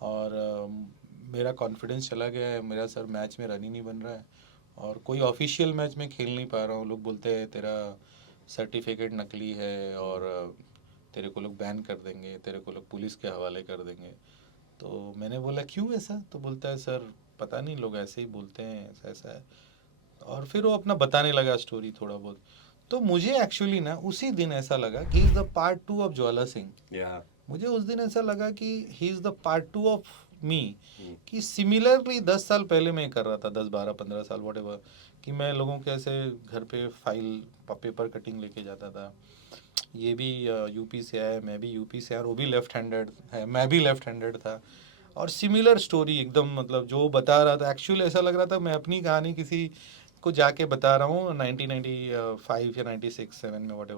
और मेरा कॉन्फिडेंस चला गया है, मेरा सर मैच में रन ही नहीं बन रहा है। और कोई ऑफिशियल मैच में खेल नहीं पा रहा हूँ, लोग बोलते हैं तेरा सर्टिफिकेट नकली है और तेरे को लोग बैन कर देंगे, तेरे को लोग पुलिस के हवाले कर देंगे। तो मैंने बोला क्यों ऐसा। तो बोलता है सर पता नहीं, लोग ऐसे ही बोलते हैं, ऐसा ऐसा है। और फिर वो अपना बताने लगा स्टोरी थोड़ा बहुत। तो मुझे एक्चुअली ना उसी दिन ऐसा लगा कि is the part 2 of Jwala Singh. या मुझे उस दिन ऐसा लगा कि he is the part 2 of me. Hmm, कि सिमिलरली 10 साल पहले मैं कर रहा था, 10 12 15 साल वट एवर, कि मैं लोगों के ऐसे घर पे फाइल पेपर कटिंग लेके जाता था। ये भी यूपी से आया है, मैं भी यूपी से आया, और वो भी लेफ्ट हैंडेड है, मैं भी लेफ्ट हैंडेड था। और सिमिलर स्टोरी एकदम, मतलब जो बता रहा था एक्चुअली ऐसा लग रहा था मैं अपनी कहानी किसी को जाके बता रहा हूँ 1995 या 96 7 में वट।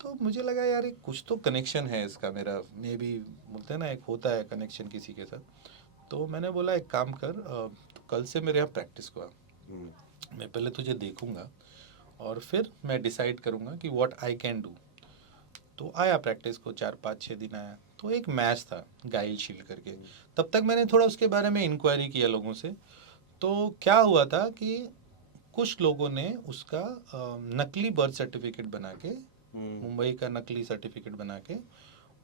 तो मुझे लगा यार ये कुछ तो कनेक्शन है इसका मेरा, मे बी, बोलते हैं ना एक होता है कनेक्शन किसी के साथ। तो मैंने बोला एक काम कर, तो कल से मेरे यहाँ प्रैक्टिस को आ, हम्म, मैं पहले तुझे देखूंगा और फिर मैं डिसाइड करूंगा कि व्हाट आई कैन डू। तो आया प्रैक्टिस को, 4 5 6 दिन आया। तो एक मैच था गाइल शील्ड करके। तब तक मैंने थोड़ा उसके बारे में इंक्वायरी किया लोगों से। तो क्या हुआ था कि कुछ लोगों ने उसका नकली बर्थ सर्टिफिकेट बना के, हम्म, मुंबई का नकली सर्टिफिकेट बना के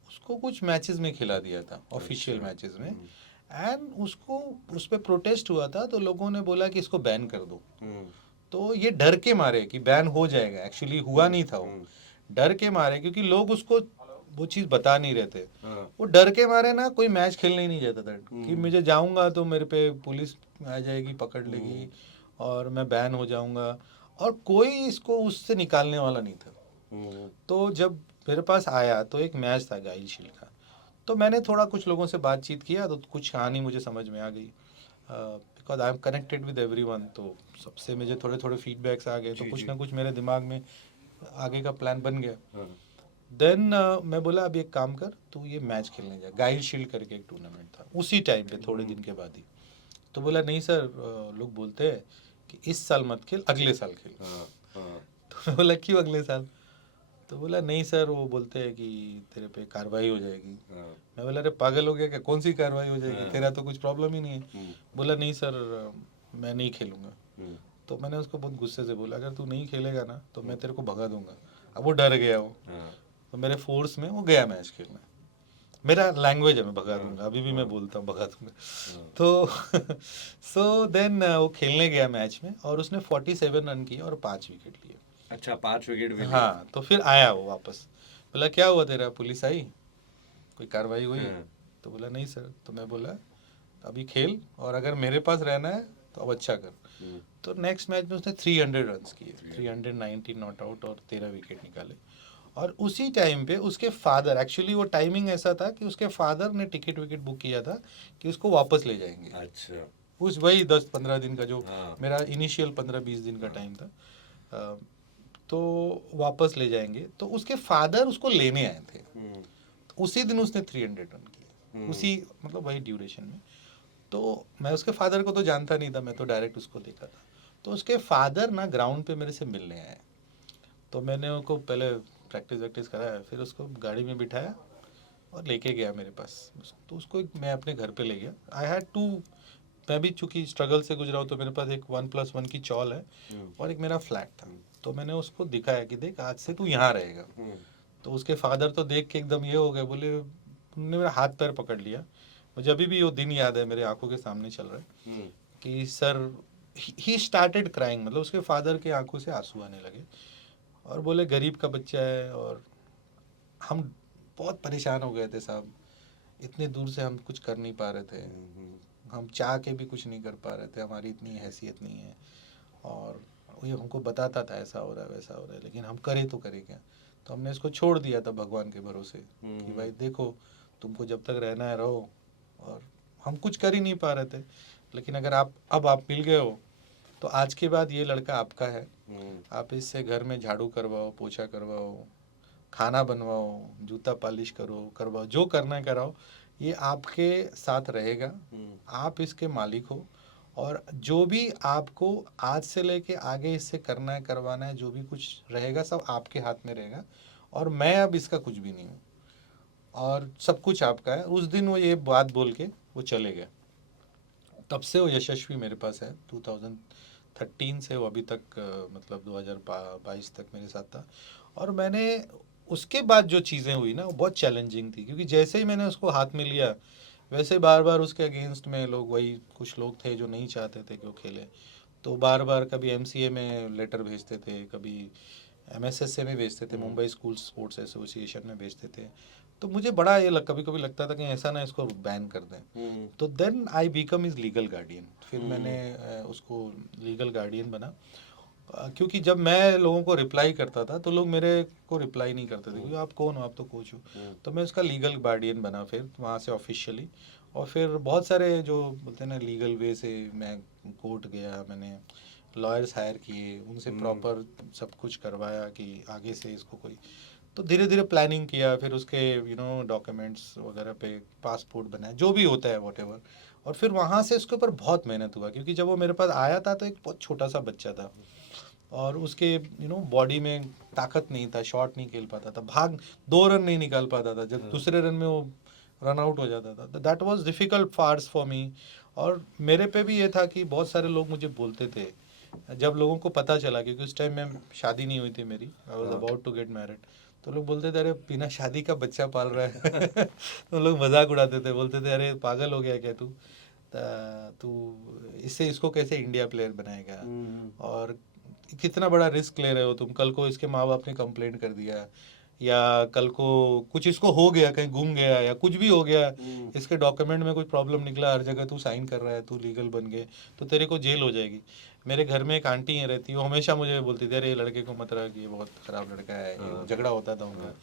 उसको कुछ मैचेस में खिला दिया था, अच्छा, ऑफिशियल मैचेस में। एंड उसको, उस पर प्रोटेस्ट हुआ था, तो लोगों ने बोला कि इसको बैन कर दो। हम्म, तो ये डर के मारे कि बैन हो जाएगा, एक्चुअली हुआ नहीं था वो, हम्म, डर के मारे, क्योंकि लोग उसको वो चीज़ बता नहीं रहे थे। हाँ, वो डर के मारे ना कोई मैच खेलने ही नहीं जाता था कि हम्म, मुझे जाऊंगा तो मेरे पे पुलिस आ जाएगी, पकड़ हम्म, लेगी और मैं बैन हो जाऊंगा। और कोई इसको उससे निकालने वाला नहीं था। हम्म, तो जब मेरे पास आया तो एक मैच था गाइल शील्ड का। तो मैंने थोड़ा कुछ लोगों से बातचीत किया तो कुछ कहानी मुझे समझ में आ गई, because I am connected with everyone. तो सबसे मुझे थोड़े थोड़े फीडबैक्स आ गए, तो जी कुछ जी, ना कुछ मेरे दिमाग में आगे का प्लान बन गया। हाँ, देन मैं बोला अब एक काम कर, तू ये मैच खेलने जा, गाइल शील्ड करके एक टूर्नामेंट था उसी टाइम पे, थोड़े दिन के बाद ही। तो बोला नहीं सर, लोग बोलते हैं कि इस साल मत खेल, अगले साल खेल। हाँ, हाँ, तो मैं बोला क्यों अगले साल। तो बोला नहीं सर, वो बोलते हैं कि तेरे पे कार्रवाई हो जाएगी। हाँ, मैं बोला अरे पागल हो गया क्या, कौन सी कार्रवाई हो जाएगी, हाँ, तेरा तो कुछ प्रॉब्लम ही नहीं है। हम्म, बोला नहीं सर, मैं नहीं खेलूंगा। हम्म, तो मैंने उसको बहुत गुस्से से बोला अगर तू नहीं खेलेगा ना तो मैं हम्म, तेरे को भगा दूंगा। अब वो डर गया वो, हाँ, तो मेरे फोर्स में वो गया मैच खेलने। मेरा लैंग्वेज है, मैं भगा हाँ, दूंगा, अभी भी मैं हाँ, बोलता हूँ भगा दूंगा। हाँ, तो सो देन वो खेलने गया मैच में और उसने 47 रन किए और 5 विकेट लिए। अच्छा 5 विकेट भी लिए। हाँ, तो फिर आया वो वापस। बोला क्या हुआ तेरा, पुलिस आई, कोई कार्रवाई हुई। हाँ, तो बोला नहीं सर। तो मैं बोला अभी खेल, और अगर मेरे पास रहना है तो अब अच्छा कर। हम्म, तो नेक्स्ट मैच में उसने 300 रन किए, 300, 390 नॉट आउट और 13 विकेट निकाले। और उसी टाइम पे उसके फादर, एक्चुअली वो टाइमिंग ऐसा था कि उसके फादर ने टिकट विकेट बुक किया था कि उसको वापस ले जाएंगे। अच्छा, उस वही 10 15 दिन का जो हाँ, मेरा इनिशियल 15 20 दिन का हाँ, टाइम था, तो वापस ले जाएंगे। तो उसके फादर उसको लेने आए थे। हम्म, तो उसी दिन उसने 300 रन किए, हम्म, उसी मतलब वही ड्यूरेशन में। तो मैं उसके फादर को तो जानता नहीं था, मैं तो डायरेक्ट उसको देखा था। तो उसके फादर ना ग्राउंड पे मेरे से मिलने आए। तो मैंने उनको पहले प्रैक्टिस वैक्टिस कराया, फिर उसको गाड़ी में बिठाया और लेके गया मेरे पास। तो उसको मैं अपने घर पे ले गया। आई हैड टू, मैं भी चूंकि स्ट्रगल से गुजरा हूँ तो मेरे पास एक 1+1 की चॉल है हम्म, और एक मेरा फ्लैट था। हम्म, तो मैंने उसको दिखाया कि देख आज से तू यहाँ रहेगा। हम्म, तो उसके फादर तो देख के एकदम ये हो गए, बोले, उन्होंने मेरा हाथ पैर पकड़ लिया। मुझे अभी भी वो दिन याद है, मेरे आंखों के सामने चल रहा है हम्म, कि सर, ही स्टार्टेड क्राइंग, मतलब उसके फादर के आंखों से आंसू आने लगे। और बोले गरीब का बच्चा है और हम बहुत परेशान हो गए थे साहब, इतने दूर से हम कुछ कर नहीं पा रहे थे, हम्म, हम चाह के भी कुछ नहीं कर पा रहे थे, हमारी इतनी हैसियत नहीं है। और ये हमको बताता था ऐसा हो रहा है वैसा हो रहा है, लेकिन हम करें तो करें क्या। तो हमने इसको छोड़ दिया था भगवान के भरोसे कि भाई देखो, तुमको जब तक रहना है रहो। और हम कुछ कर ही नहीं पा रहे थे, लेकिन अगर आप मिल गए हो तो आज के बाद ये लड़का आपका है। आप इससे घर में झाड़ू करवाओ, पोछा करवाओ, खाना बनवाओ, जूता पॉलिश करवाओ, जो करना है कराओ, ये आपके साथ रहेगा। आप इसके मालिक हो, और जो भी आपको आज से लेके आगे इससे करना है करवाना है, जो भी कुछ रहेगा सब आपके हाथ में रहेगा, और मैं अब इसका कुछ भी नहीं हूँ, और सब कुछ आपका है। उस दिन वो ये बात बोल के वो चले गए। तब से वो यशस्वी मेरे पास है, 2013 से वो अभी तक, मतलब 2022 तक मेरे साथ था। और मैंने उसके बाद जो चीज़ें हुई ना, वो बहुत चैलेंजिंग थी, क्योंकि जैसे ही मैंने उसको हाथ में लिया, वैसे बार बार उसके अगेंस्ट में लोग, वही कुछ लोग थे जो नहीं चाहते थे कि वो खेले, तो बार बार कभी एमसीए में लेटर भेजते थे, कभी एमएसएसए में भेजते थे, मुंबई स्कूल स्पोर्ट्स एसोसिएशन में भेजते थे। तो मुझे बड़ा कभी कभी लगता था कि ऐसा ना इसको बैन कर दें। तो then I become is legal guardian. फिर मैंने उसको लीगल गार्डियन बना। क्योंकि जब मैं लोगों को रिप्लाई करता था तो लोग मेरे को रिप्लाई नहीं करते थे, क्योंकि आप कौन हो, आप तो कोच हो। तो मैं उसका लीगल गार्डियन बना फिर वहाँ से ऑफिशियली। और फिर बहुत सारे जो बोलते हैं ना लीगल वे से, मैं कोर्ट गया, मैंने लॉयर्स हायर किए, उनसे प्रॉपर सब कुछ करवाया कि आगे से इसको कोई। तो धीरे धीरे प्लानिंग किया, फिर उसके डॉक्यूमेंट्स वगैरह पे पासपोर्ट बनाया, जो भी होता है वॉटेवर। और फिर वहाँ से उसके ऊपर बहुत मेहनत हुआ, क्योंकि जब वो मेरे पास आया था तो एक बहुत छोटा सा बच्चा था, और उसके बॉडी में ताकत नहीं था, शॉट नहीं खेल पाता था, भाग 2 रन नहीं निकाल पाता था, जब दूसरे रन में वो रन आउट हो जाता था। तो that was difficult for us for me. और मेरे पे भी ये था कि बहुत सारे लोग मुझे बोलते थे, जब लोगों को पता चला, क्योंकि उस टाइम में शादी नहीं हुई थी मेरी, I was about to get married. तो लोग बोलते थे अरे बिना शादी का बच्चा पाल रहा है। तो लोग मजाक उड़ाते थे, बोलते थे अरे पागल हो गया क्या तू, तू इससे इसको कैसे इंडिया प्लेयर बनाएगा, और कितना बड़ा रिस्क ले रहे हो तुम। कल को इसके माँ बाप ने कंप्लेंट कर दिया, या कल को कुछ इसको हो गया, कहीं गुम गया या कुछ भी हो गया, इसके डॉक्यूमेंट में कुछ प्रॉब्लम निकला, हर जगह तू साइन कर रहा है, तू लीगल बन गए, तो तेरे को जेल हो जाएगी। मेरे घर में एक आंटी है रहती, वो हमेशा मुझे बोलती थी अरे ये लड़के को मत रख, ये बहुत खराब लड़का है, ये झगड़ा होता था उनका।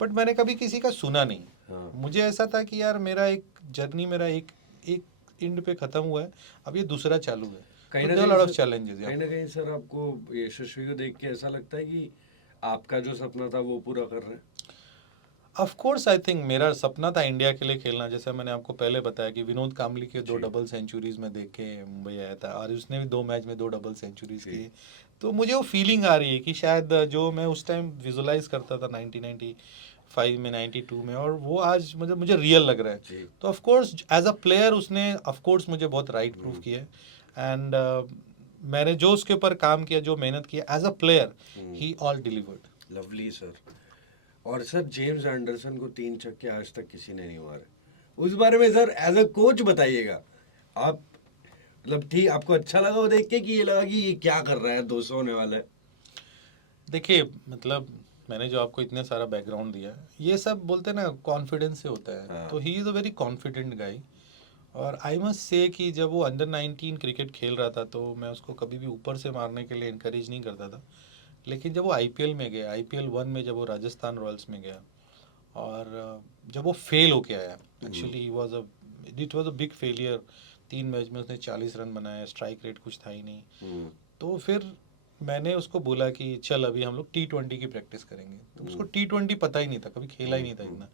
बट मैंने कभी किसी का सुना नहीं। मुझे ऐसा था कि यार मेरा एक जर्नी, मेरा एक एक एंड पे खत्म हुआ है, अब ये दूसरा चालू है। कहीं तो ना there are a lot of कहीं challenges, कहीं ना कहीं सर आपको यशस्वी को देख के ऐसा लगता है कि आपका जो सपना था वो पूरा कर रहे हैं। ऑफ कोर्स आई थिंक मेरा सपना था इंडिया के लिए खेलना। जैसे मैंने आपको पहले बताया कि विनोद कामली के 2 डबल सेंचुरीज में देख के मुंबई आया था, और उसने भी 2 मैच में 2 डबल सेंचुरीज की। तो मुझे वो फीलिंग आ रही है कि शायद जो मैं उस टाइम विजुलाइज करता था 1995 में, 92 में, और वो आज मुझे रियल लग रहा है। तो of course as a player उसने ऑफ कोर्स मुझे बहुत राइट प्रूव किया है। एंड मैंने जो उसके ऊपर काम किया, जो मेहनत किया as a player, he all delivered. Lovely sir. और सर जेम्स एंडरसन को 3 छक्के आज तक किसी ने नहीं मारे, उस बारे में सर एज अ कोच बताइएगा। आप मतलब ठीक, आपको अच्छा लगा वो देख के कि ये लगा कि ये क्या कर रहा है, 200 होने वाला है? देखिए, मतलब मैंने जो आपको इतने सारा बैकग्राउंड दिया, ये सब बोलते हैं ना कॉन्फिडेंस से होता है। हाँ। तो he is a very confident गाई। और आई मस्ट से कि जब वो अंडर 19 क्रिकेट खेल रहा था, तो मैं उसको कभी भी ऊपर से मारने के लिए इनकरेज नहीं करता था। लेकिन जब वो आईपीएल में गया, आईपीएल 1 में जब वो राजस्थान रॉयल्स में गया, और जब वो फेल होके आया, actually it was a big failure. 3 match में उसने 40 रन बनाए, स्ट्राइक रेट कुछ था ही नहीं। तो फिर मैंने उसको बोला कि चल अभी हम लोग T20 की प्रैक्टिस करेंगे। तो उसको T20 पता ही नहीं था, कभी खेला ही नहीं था इतना।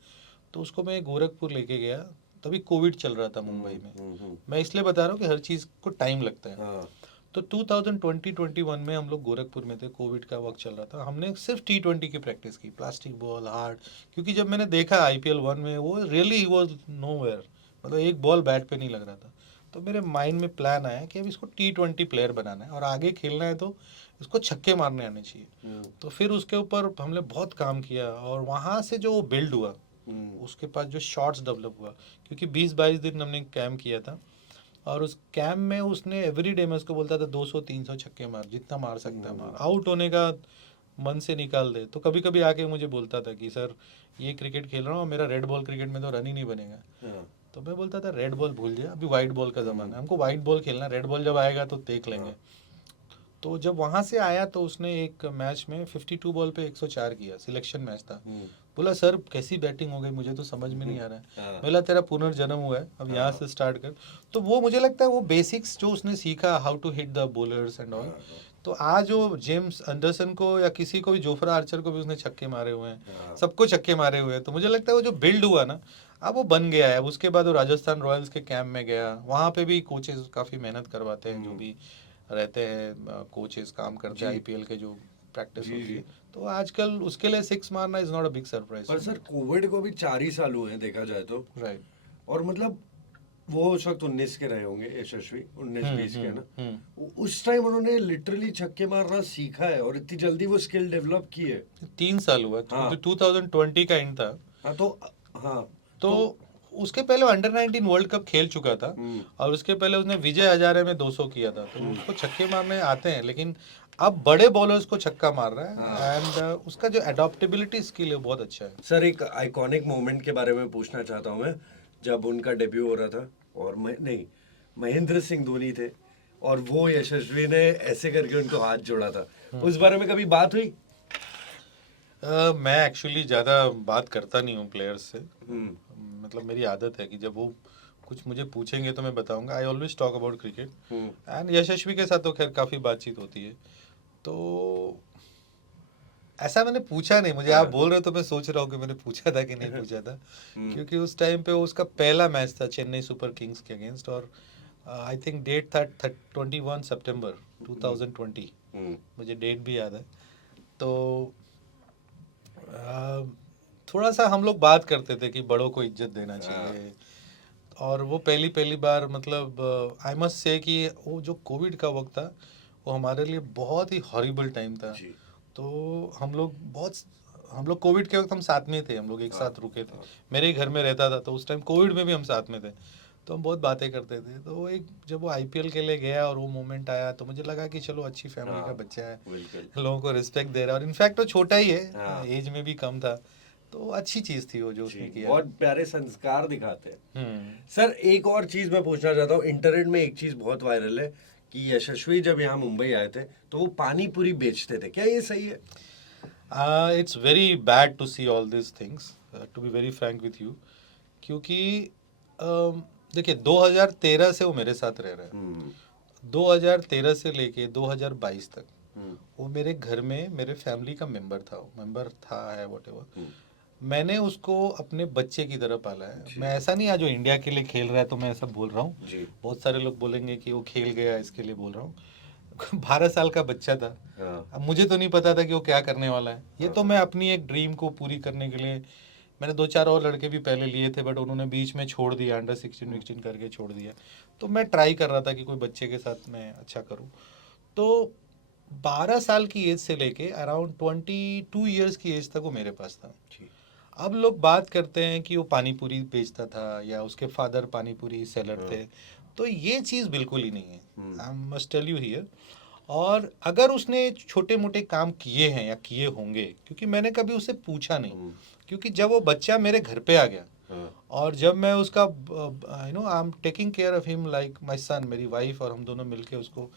तो उसको मैं गोरखपुर लेके गया, तभी कोविड चल रहा था मुंबई में। मैं इसलिए बता रहा हूँ कि हर चीज़ को टाइम लगता है। तो 2020-21 में हम लोग गोरखपुर में थे, कोविड का वक्त चल रहा था। हमने सिर्फ T20 की प्रैक्टिस की, प्लास्टिक बॉल हार्ड, क्योंकि जब मैंने देखा आईपीएल 1 में वो रियली ही वाज नोवेयर, मतलब एक बॉल बैट पे नहीं लग रहा था। तो मेरे माइंड में प्लान आया कि अब इसको T20 प्लेयर बनाना है, और आगे खेलना है तो इसको छक्के मारने आने चाहिए। तो फिर उसके ऊपर हमने बहुत काम किया, और वहाँ से जो बिल्ड हुआ, उसके पास जो शॉट्स डेवलप हुआ, क्योंकि 20-22 दिन हमने कैम्प किया था। और उस कैम्प में उसने एवरी डे, मैं उसको बोलता था 200-300 छक्के मार, जितना मार सकता है मार, आउट होने का मन से निकाल दे। तो कभी कभी आके मुझे बोलता था कि सर ये क्रिकेट खेल रहा हूँ, मेरा रेड बॉल क्रिकेट में तो रन ही नहीं बनेगा। तो मैं बोलता था रेड बॉल भूल जाए, अभी वाइट बॉल का ज़माना है, हमको वाइट बॉल खेलना, रेड बॉल जब आएगा तो देख लेंगे। तो जब वहाँ से आया तो उसने एक मैच में 52 बॉल पे 104 किया, सिलेक्शन मैच था। बोला सर कैसी बैटिंग हो गई, मुझे तो समझ में नहीं आ रहा है। हाँ। बोला तेरा पुनर्जन्म हुआ है, अब यहाँ से स्टार्ट कर। तो वो मुझे लगता है वो बेसिक्स जो उसने सीखा, how to hit the bowlers and all, तो आज वो जेम्स एंडरसन को या किसी को भी, जोफ्रा आर्चर को भी उसने छक्के मारे हुए हैं, सबको छक्के मारे हुए हैं। तो मुझे लगता है वो जो बिल्ड हुआ ना, अब वो बन गया है। अब उसके बाद वो राजस्थान रॉयल्स के कैंप में गया, वहाँ पे भी कोचेस काफ़ी मेहनत करवाते हैं, जो भी रहते हैं कोचेस काम करते हैं आईपीएल के, जो प्रैक्टिस होती है। तो आजकल उसके लिए सिक्स मारना is not a big surprise. पर सर कोविड को भी 4 ही साल हुए हैं देखा जाए तो। राइट। और मतलब वो उस वक्त 19 के रहे होंगे यशस्वी, 19-20 के ना। उस टाइम उन्होंने लिटरली छक्के मारना सीखा है और इतनी जल्दी वो स्किल डेवलप की है। 3 साल हुआ, हाँ। 2020 का एंड था। हाँ तो हाँ तो उसके पहले अंडर 19 वर्ल्ड कप खेल चुका था, और उसके पहले उसने विजय हजारे में 200 किया था। तो उसको छक्के मारने आते हैं, लेकिन अब बड़े बॉलर्स को छक्का मार रहा है। एंड उसका जो एडॉप्टेबिलिटी स्किल है बहुत अच्छा है। सर एक आइकॉनिक मोमेंट के बारे में पूछना चाहता हूँ मैं, जब उनका डेब्यू हो रहा था और नहीं, महेंद्र सिंह धोनी थे और वो यशस्वी ने ऐसे करके उनको हाथ जोड़ा था, उस बारे में कभी बात हुई? मैं एक्चुअली ज़्यादा बात करता नहीं हूँ प्लेयर्स से। मतलब मेरी आदत है कि जब वो कुछ मुझे पूछेंगे तो मैं बताऊंगा। I always talk about cricket. And Yashasvi के साथ तो खैर काफ़ी बातचीत होती है। तो ऐसा मैंने पूछा नहीं, मुझे आप बोल रहे हो तो मैं सोच रहा हूँ कि मैंने पूछा था कि नहीं पूछा था। क्योंकि उस टाइम पे उसका पहला मैच था चेन्नई सुपर किंग्स के अगेंस्ट, और आई थिंक डेट था 21 सितंबर 2020। मुझे डेट भी याद है। तो थोड़ा सा हम लोग बात करते थे कि बड़ों को इज्जत देना चाहिए। और वो पहली पहली बार, मतलब आई मस्ट से कि वो जो कोविड का वक्त था वो हमारे लिए बहुत ही हॉरिबल टाइम था। तो हम लोग कोविड के वक्त हम साथ में थे, हम लोग एक साथ रुके थे। मेरे ही घर में रहता था, तो उस टाइम कोविड में भी हम साथ में थे। तो हम बहुत बातें करते थे। तो एक जब वो आईपीएल के लिए गया और वो मोमेंट आया, तो मुझे लगा कि चलो अच्छी फैमिली का बच्चा है, लोगों को रिस्पेक्ट दे रहा है, और इनफैक्ट वो छोटा ही है, एज में भी कम था। तो अच्छी चीज थी वो जो उसने किया। बहुत प्यारे संस्कार दिखाते हैं। सर एक और चीज मैं पूछना चाहता हूँ, इंटरनेट में एक चीज बहुत वायरल है कि यशस्वी जब यहाँ मुंबई आए थे तो वो पानी पूरी बेचते थे, क्या ये सही है? It's very bad to see all this things, to be very frank with you. क्योंकि देखिए 2013 से वो मेरे साथ रह रहा है। 2013 से लेके 2022 तक वो मेरे घर में मेरे फैमिली का मेंबर था है व्हाटएवर। मैंने उसको अपने बच्चे की तरह पाला है। मैं ऐसा नहीं आज जो इंडिया के लिए खेल रहा है तो मैं ऐसा बोल रहा हूँ। बहुत सारे लोग बोलेंगे कि वो खेल गया इसके लिए बोल रहा हूँ। 12 साल का बच्चा था। अब मुझे तो नहीं पता था कि वो क्या करने वाला है। ये तो मैं अपनी एक ड्रीम को पूरी करने के लिए, मैंने 2-4 और लड़के भी पहले लिए थे, बट उन्होंने बीच में छोड़ दिया, अंडर 16 करके छोड़ दिया। तो मैं ट्राई कर रहा था कि कोई बच्चे के साथ मैं अच्छा करूँ। तो 12 साल की एज से लेके अराउंड 22 ईयर्स की एज तक वो मेरे पास था। अब लोग बात करते हैं कि वो पानी पूरी बेचता था या उसके फादर पानी पूरी सेलर थे। तो ये चीज़ बिल्कुल ही नहीं है। I must tell you here. और अगर उसने छोटे मोटे काम किए हैं या किए होंगे, क्योंकि मैंने कभी उससे पूछा नहीं, क्योंकि जब वो बच्चा मेरे घर पे आ गया और जब मैं उसका I am taking care of him like my son, मेरी वाइफ और हम दोनों मिलके उसको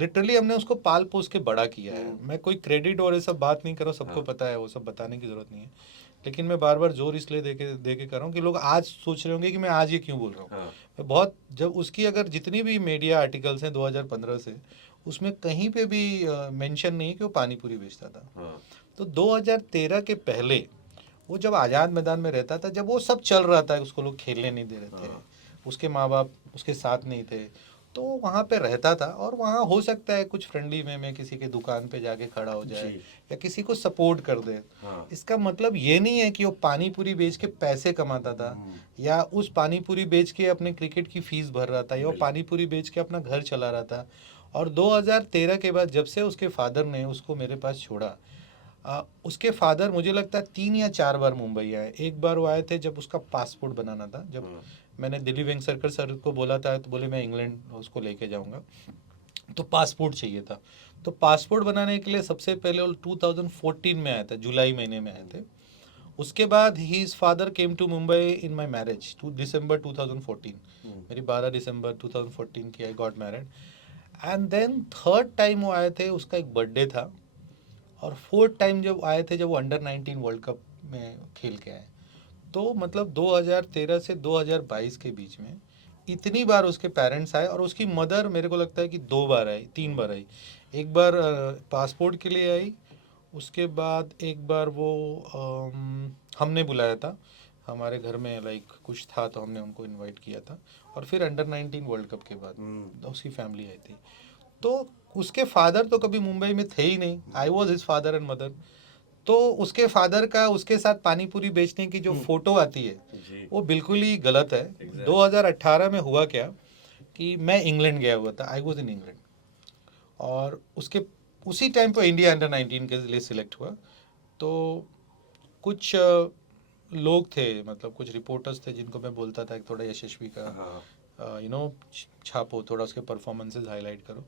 लिटरली हमने उसको पाल पोस के बड़ा किया है। मैं कोई क्रेडिट और ये सब बात नहीं कर रहा हूँ, सबको पता है, वो सब बताने की जरूरत नहीं है। लेकिन मैं बार बार जोर इसलिए दे के कर रहा हूँ कि लोग आज सोच रहे होंगे कि मैं आज ये क्यों बोल रहा हूँ। मैं बहुत, जब उसकी अगर जितनी भी मीडिया आर्टिकल्स हैं 2015 से, उसमें कहीं पे भी मेंशन नहीं है कि वो पानी पूरी बेचता था। तो 2013 के पहले वो जब आज़ाद मैदान में रहता था, जब वो सब चल रहा था, उसको लोग खेलने नहीं दे रहे थे, उसके माँ बाप उसके साथ नहीं थे, तो वहाँ पे रहता था। और वहाँ हो सकता है कुछ फ्रेंडली वे में किसी के दुकान पे जाके खड़ा हो जाए या किसी को सपोर्ट कर दे। इसका मतलब ये नहीं है कि वो पानी पूरी बेच के पैसे कमाता था या उस पानी पूरी बेच के अपने क्रिकेट की फीस भर रहा था या वो पानी पूरी बेच के अपना घर चला रहा था। और 2013 के बाद जब से उसके फादर ने उसको मेरे पास छोड़ा, उसके फादर मुझे लगता है 3 या 4 बार मुंबई आए। एक बार वो आए थे जब उसका पासपोर्ट बनाना था, जब मैंने दिल्ली वेंकसरकर सर को बोला था, तो बोले मैं इंग्लैंड उसको लेके जाऊंगा, तो पासपोर्ट चाहिए था। तो पासपोर्ट बनाने के लिए सबसे पहले वो 2014 में आया था, जुलाई महीने में आए थे। उसके बाद his father came to Mumbai in my marriage to December 2014. मेरी 12 दिसंबर 2014 की I got married. And then third time वो आए थे, उसका एक बर्थडे था, और फोर्थ टाइम जब आए थे जब वो अंडर 19 वर्ल्ड कप में खेल के आए, तो मतलब 2013 से 2022 के बीच में इतनी बार उसके पेरेंट्स आए, और उसकी मदर मेरे को लगता है कि 2 बार आई, 3 बार आई। एक बार पासपोर्ट के लिए आई, उसके बाद एक बार वो हमने बुलाया था हमारे घर में, लाइक कुछ था तो हमने उनको इनवाइट किया था, और फिर अंडर 19 वर्ल्ड कप के बाद उसकी फैमिली आई थी। तो उसके फादर तो कभी मुंबई में थे ही नहीं, I was his father and mother. तो उसके फादर का उसके साथ पानी पूरी बेचने की जो फोटो आती है जी। वो बिल्कुल ही गलत है। Exactly. 2018 में हुआ क्या कि मैं इंग्लैंड गया हुआ था, आई वॉज इन इंग्लैंड, और उसके उसी टाइम पर इंडिया अंडर 19 के लिए सिलेक्ट हुआ। तो कुछ लोग थे, मतलब कुछ रिपोर्टर्स थे जिनको मैं बोलता था कि थोड़ा यशस्वी का हाँ। यू नो छापो, थोड़ा उसके परफॉर्मेंसेस हाईलाइट करो।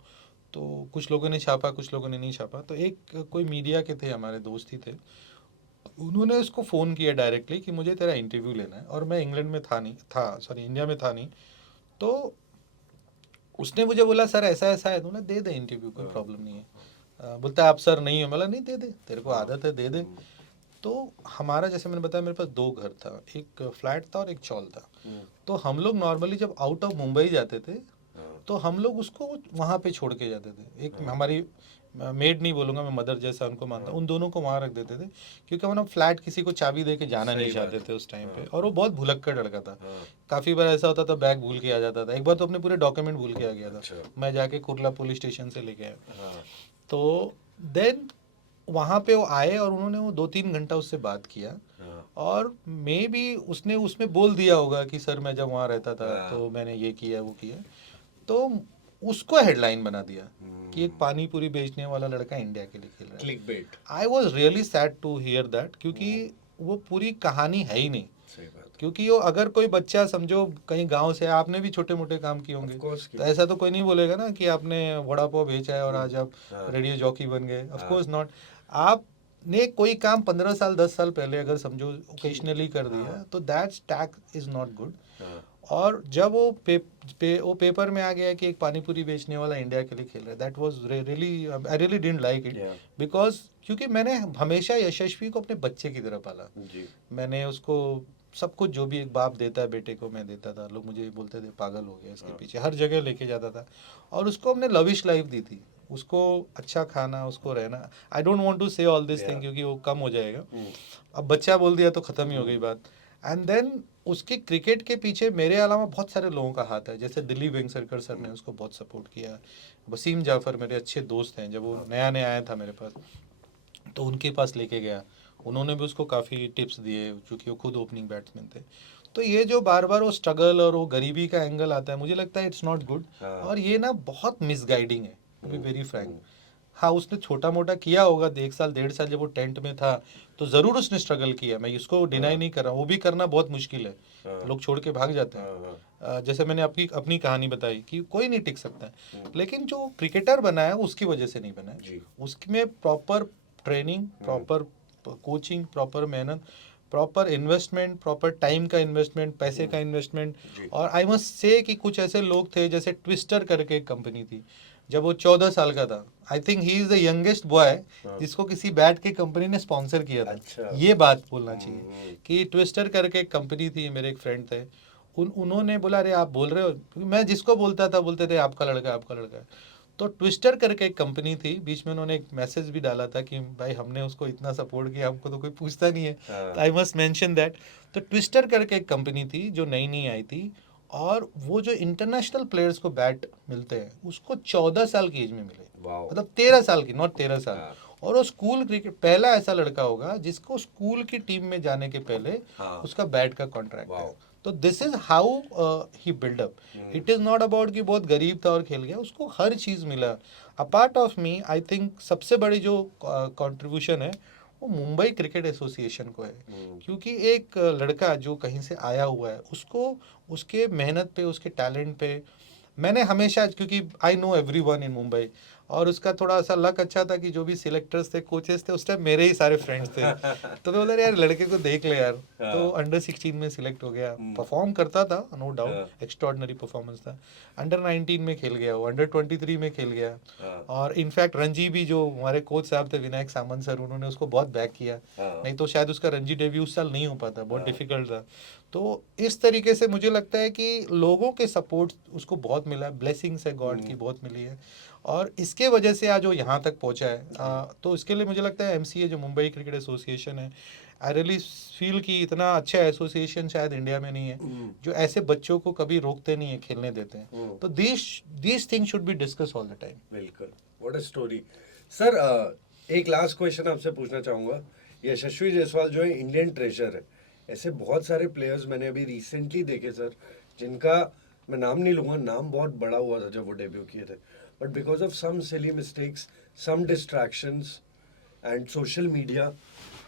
तो कुछ लोगों ने छापा, कुछ लोगों ने नहीं छापा। तो एक कोई मीडिया के थे, हमारे दोस्त ही थे, उन्होंने उसको फ़ोन किया डायरेक्टली कि मुझे तेरा इंटरव्यू लेना है, और मैं इंग्लैंड में था नहीं, था सॉरी इंडिया में था नहीं। तो उसने मुझे बोला सर ऐसा ऐसा है, तो ना दे दे इंटरव्यू, कोई प्रॉब्लम नहीं है। बोलता है आप सर नहीं हो, मतलब नहीं, दे दे, तेरे को आदत है, दे दे। तो हमारा, जैसे मैंने बताया, मेरे पास 2 घर था, एक फ्लैट था और एक चॉल था। तो हम लोग नॉर्मली जब आउट ऑफ मुंबई जाते थे तो हम लोग उसको वहाँ पे छोड़ के जाते थे। एक हमारी मेड नहीं बोलूँगा मैं, मदर जैसा उनको मानता, उन दोनों को वहाँ रख देते थे, क्योंकि हम ना फ्लैट किसी को चाबी दे के जाना नहीं चाहते थे उस टाइम पे। और वो बहुत भुलक्कड़ लड़का था, काफ़ी बार ऐसा होता था बैग भूल के आ जाता था। एक बार तो अपने पूरे डॉक्यूमेंट भूल के आ गया था, मैं जाके कुर्ला पुलिस स्टेशन से लेके आया। तो देन वहाँ पे वो आए और उन्होंने वो 2-3 घंटा उससे बात किया, और मे बी उसने उसमें बोल दिया होगा कि सर मैं जब वहाँ रहता था तो मैंने ये किया वो किया। तो उसको हेडलाइन बना दिया कि एक पानी पूरी बेचने वाला लड़का इंडिया के लिए खेल रहा है। Clickbait. I was really sad to hear that, क्योंकि वो पूरी कहानी है ही नहीं। सही बात। क्योंकि वो अगर कोई बच्चा समझो कहीं गांव से, आपने भी छोटे मोटे काम किए होंगे, Of course तो ऐसा तो कोई नहीं बोलेगा ना कि आपने वड़ा पाव बेचा है और आज आप हाँ। रेडियो जॉकी बन गए। Of course not. आपने कोई काम 15 साल 10 साल पहले अगर समझो ओकेजनली कर दिया तो that's tag is not good. और जब वो वो पेपर में आ गया कि एक पानी पूरी बेचने वाला इंडिया के लिए खेल रहा है, that was really, I really didn't like it, because क्योंकि मैंने हमेशा यशस्वी को अपने बच्चे की तरह पाला। मैंने उसको सब कुछ जो भी एक बाप देता है बेटे को, मैं देता था। लोग मुझे बोलते थे पागल हो गया इसके पीछे, हर जगह लेके जाता था, और उसको हमने लविश लाइफ दी थी, उसको अच्छा खाना, उसको रहना। आई डोंट वांट टू से ऑल दिस थिंग क्योंकि वो कम हो जाएगा। अब बच्चा बोल दिया तो ख़त्म ही हो गई बात। एंड देन उसके क्रिकेट के पीछे मेरे अलावा बहुत सारे लोगों का हाथ है, जैसे दिलीप वेंगसरकर सर ने उसको बहुत सपोर्ट किया। वसीम जाफ़र मेरे अच्छे दोस्त हैं, जब वो नया नया आया था मेरे पास तो उनके पास लेके गया, उन्होंने भी उसको काफ़ी टिप्स दिए, क्योंकि वो खुद ओपनिंग बैट्समैन थे। तो ये जो बार बार वो स्ट्रगल और वो गरीबी का एंगल आता है, मुझे लगता है इट्स नॉट गुड, और ये ना बहुत मिसगाइडिंग है, टू बी वेरी फ्रैंक। हाँ, उसने छोटा मोटा किया होगा, 1 साल 1.5 साल जब वो टेंट में था तो ज़रूर उसने स्ट्रगल किया, मैं इसको डिनाई नहीं कर रहा हूँ, वो भी करना बहुत मुश्किल है, लोग छोड़ के भाग जाते हैं। जैसे मैंने अपनी अपनी कहानी बताई कि कोई नहीं टिक सकता है, लेकिन जो क्रिकेटर बना है उसकी वजह से नहीं बना है, उसमें proper training, proper coaching, proper मेहनत, प्रॉपर इन्वेस्टमेंट, प्रॉपर टाइम का इन्वेस्टमेंट, पैसे का इन्वेस्टमेंट। और आई मस्ट से कि कुछ ऐसे लोग थे, जैसे ट्विस्टर करके एक कंपनी थी, जब वो 14 साल का था, I think he is the youngest boy जिसको किसी बैट की कंपनी ने स्पॉन्सर किया था। अच्छा। ये बात बोलना चाहिए कि ट्विस्टर करके एक कंपनी थी, मेरे एक फ्रेंड थे, उन्होंने बोला अरे आप बोल रहे हो, मैं जिसको बोलता था बोलते थे आपका लड़का, आपका लड़का। तो ट्विस्टर करके एक कंपनी थी, बीच में उन्होंने एक मैसेज भी डाला था कि भाई हमने उसको इतना सपोर्ट किया, हमको तो कोई पूछता नहीं है, आई मस्ट मेंशन दैट। तो ट्विस्टर करके एक कंपनी थी जो नई नई आई थी, और वो जो इंटरनेशनल प्लेयर्स को बैट मिलते हैं उसको 14 साल की एज में मिले, मतलब 13 साल की, नॉट 13 साल। और वो स्कूल क्रिकेट, पहला ऐसा लड़का होगा जिसको स्कूल की टीम में जाने के पहले उसका बैट का कॉन्ट्रैक्ट है। तो this is how he build up. It is not about कि बहुत गरीब था और खेल गया, उसको हर चीज़ मिला। Apart of me, I think सबसे बड़ी जो कंट्रीब्यूशन है वो मुंबई क्रिकेट एसोसिएशन को है, क्योंकि एक लड़का जो कहीं से आया हुआ है उसको उसके मेहनत पे, उसके टैलेंट पे, मैंने हमेशा, क्योंकि I know everyone in Mumbai, और उसका थोड़ा सा लक अच्छा था कि जो भी सिलेक्टर्स थे, कोचेस थे, उस टाइम मेरे ही सारे फ्रेंड्स थे। तो मैं बोला यार लड़के को देख ले यार। तो अंडर 16 में सिलेक्ट हो गया, परफॉर्म करता था नो डाउट, एक्स्ट्राऑर्डिनरी परफॉर्मेंस था। अंडर 19 में खेल गया वो, अंडर 23 में खेल गया। और इनफैक्ट रणजी भी, जो हमारे कोच साहब थे विनायक सामंत सर, उन्होंने उसको बहुत बैक किया, नहीं तो शायद उसका रणजी डेब्यू उस साल नहीं हो पाता, बहुत डिफिकल्ट था। तो इस तरीके से मुझे लगता है कि लोगों के सपोर्ट उसको बहुत मिला है, ब्लेसिंग्स है गॉड की बहुत मिली है, और इसके वजह से आज वो यहाँ तक पहुँचा है। तो इसके लिए मुझे लगता है एमसीए जो मुंबई क्रिकेट एसोसिएशन है, आई रियली फील कि इतना अच्छा एसोसिएशन शायद इंडिया में नहीं है, जो ऐसे बच्चों को कभी रोकते नहीं है, खेलने देते हैं। तो this thing should be discuss all the time. बिल्कुल, व्हाट अ स्टोरी। सर एक लास्ट क्वेश्चन आपसे पूछना चाहूँगा। यशस्वी जायसवाल जो है इंडियन ट्रेजर है, ऐसे बहुत सारे प्लेयर्स मैंने अभी रिसेंटली देखे सर, जिनका मैं नाम नहीं लूँगा, नाम बहुत बड़ा हुआ था जब वो डेब्यू किए थे, but because of some silly mistakes, some distractions and social media,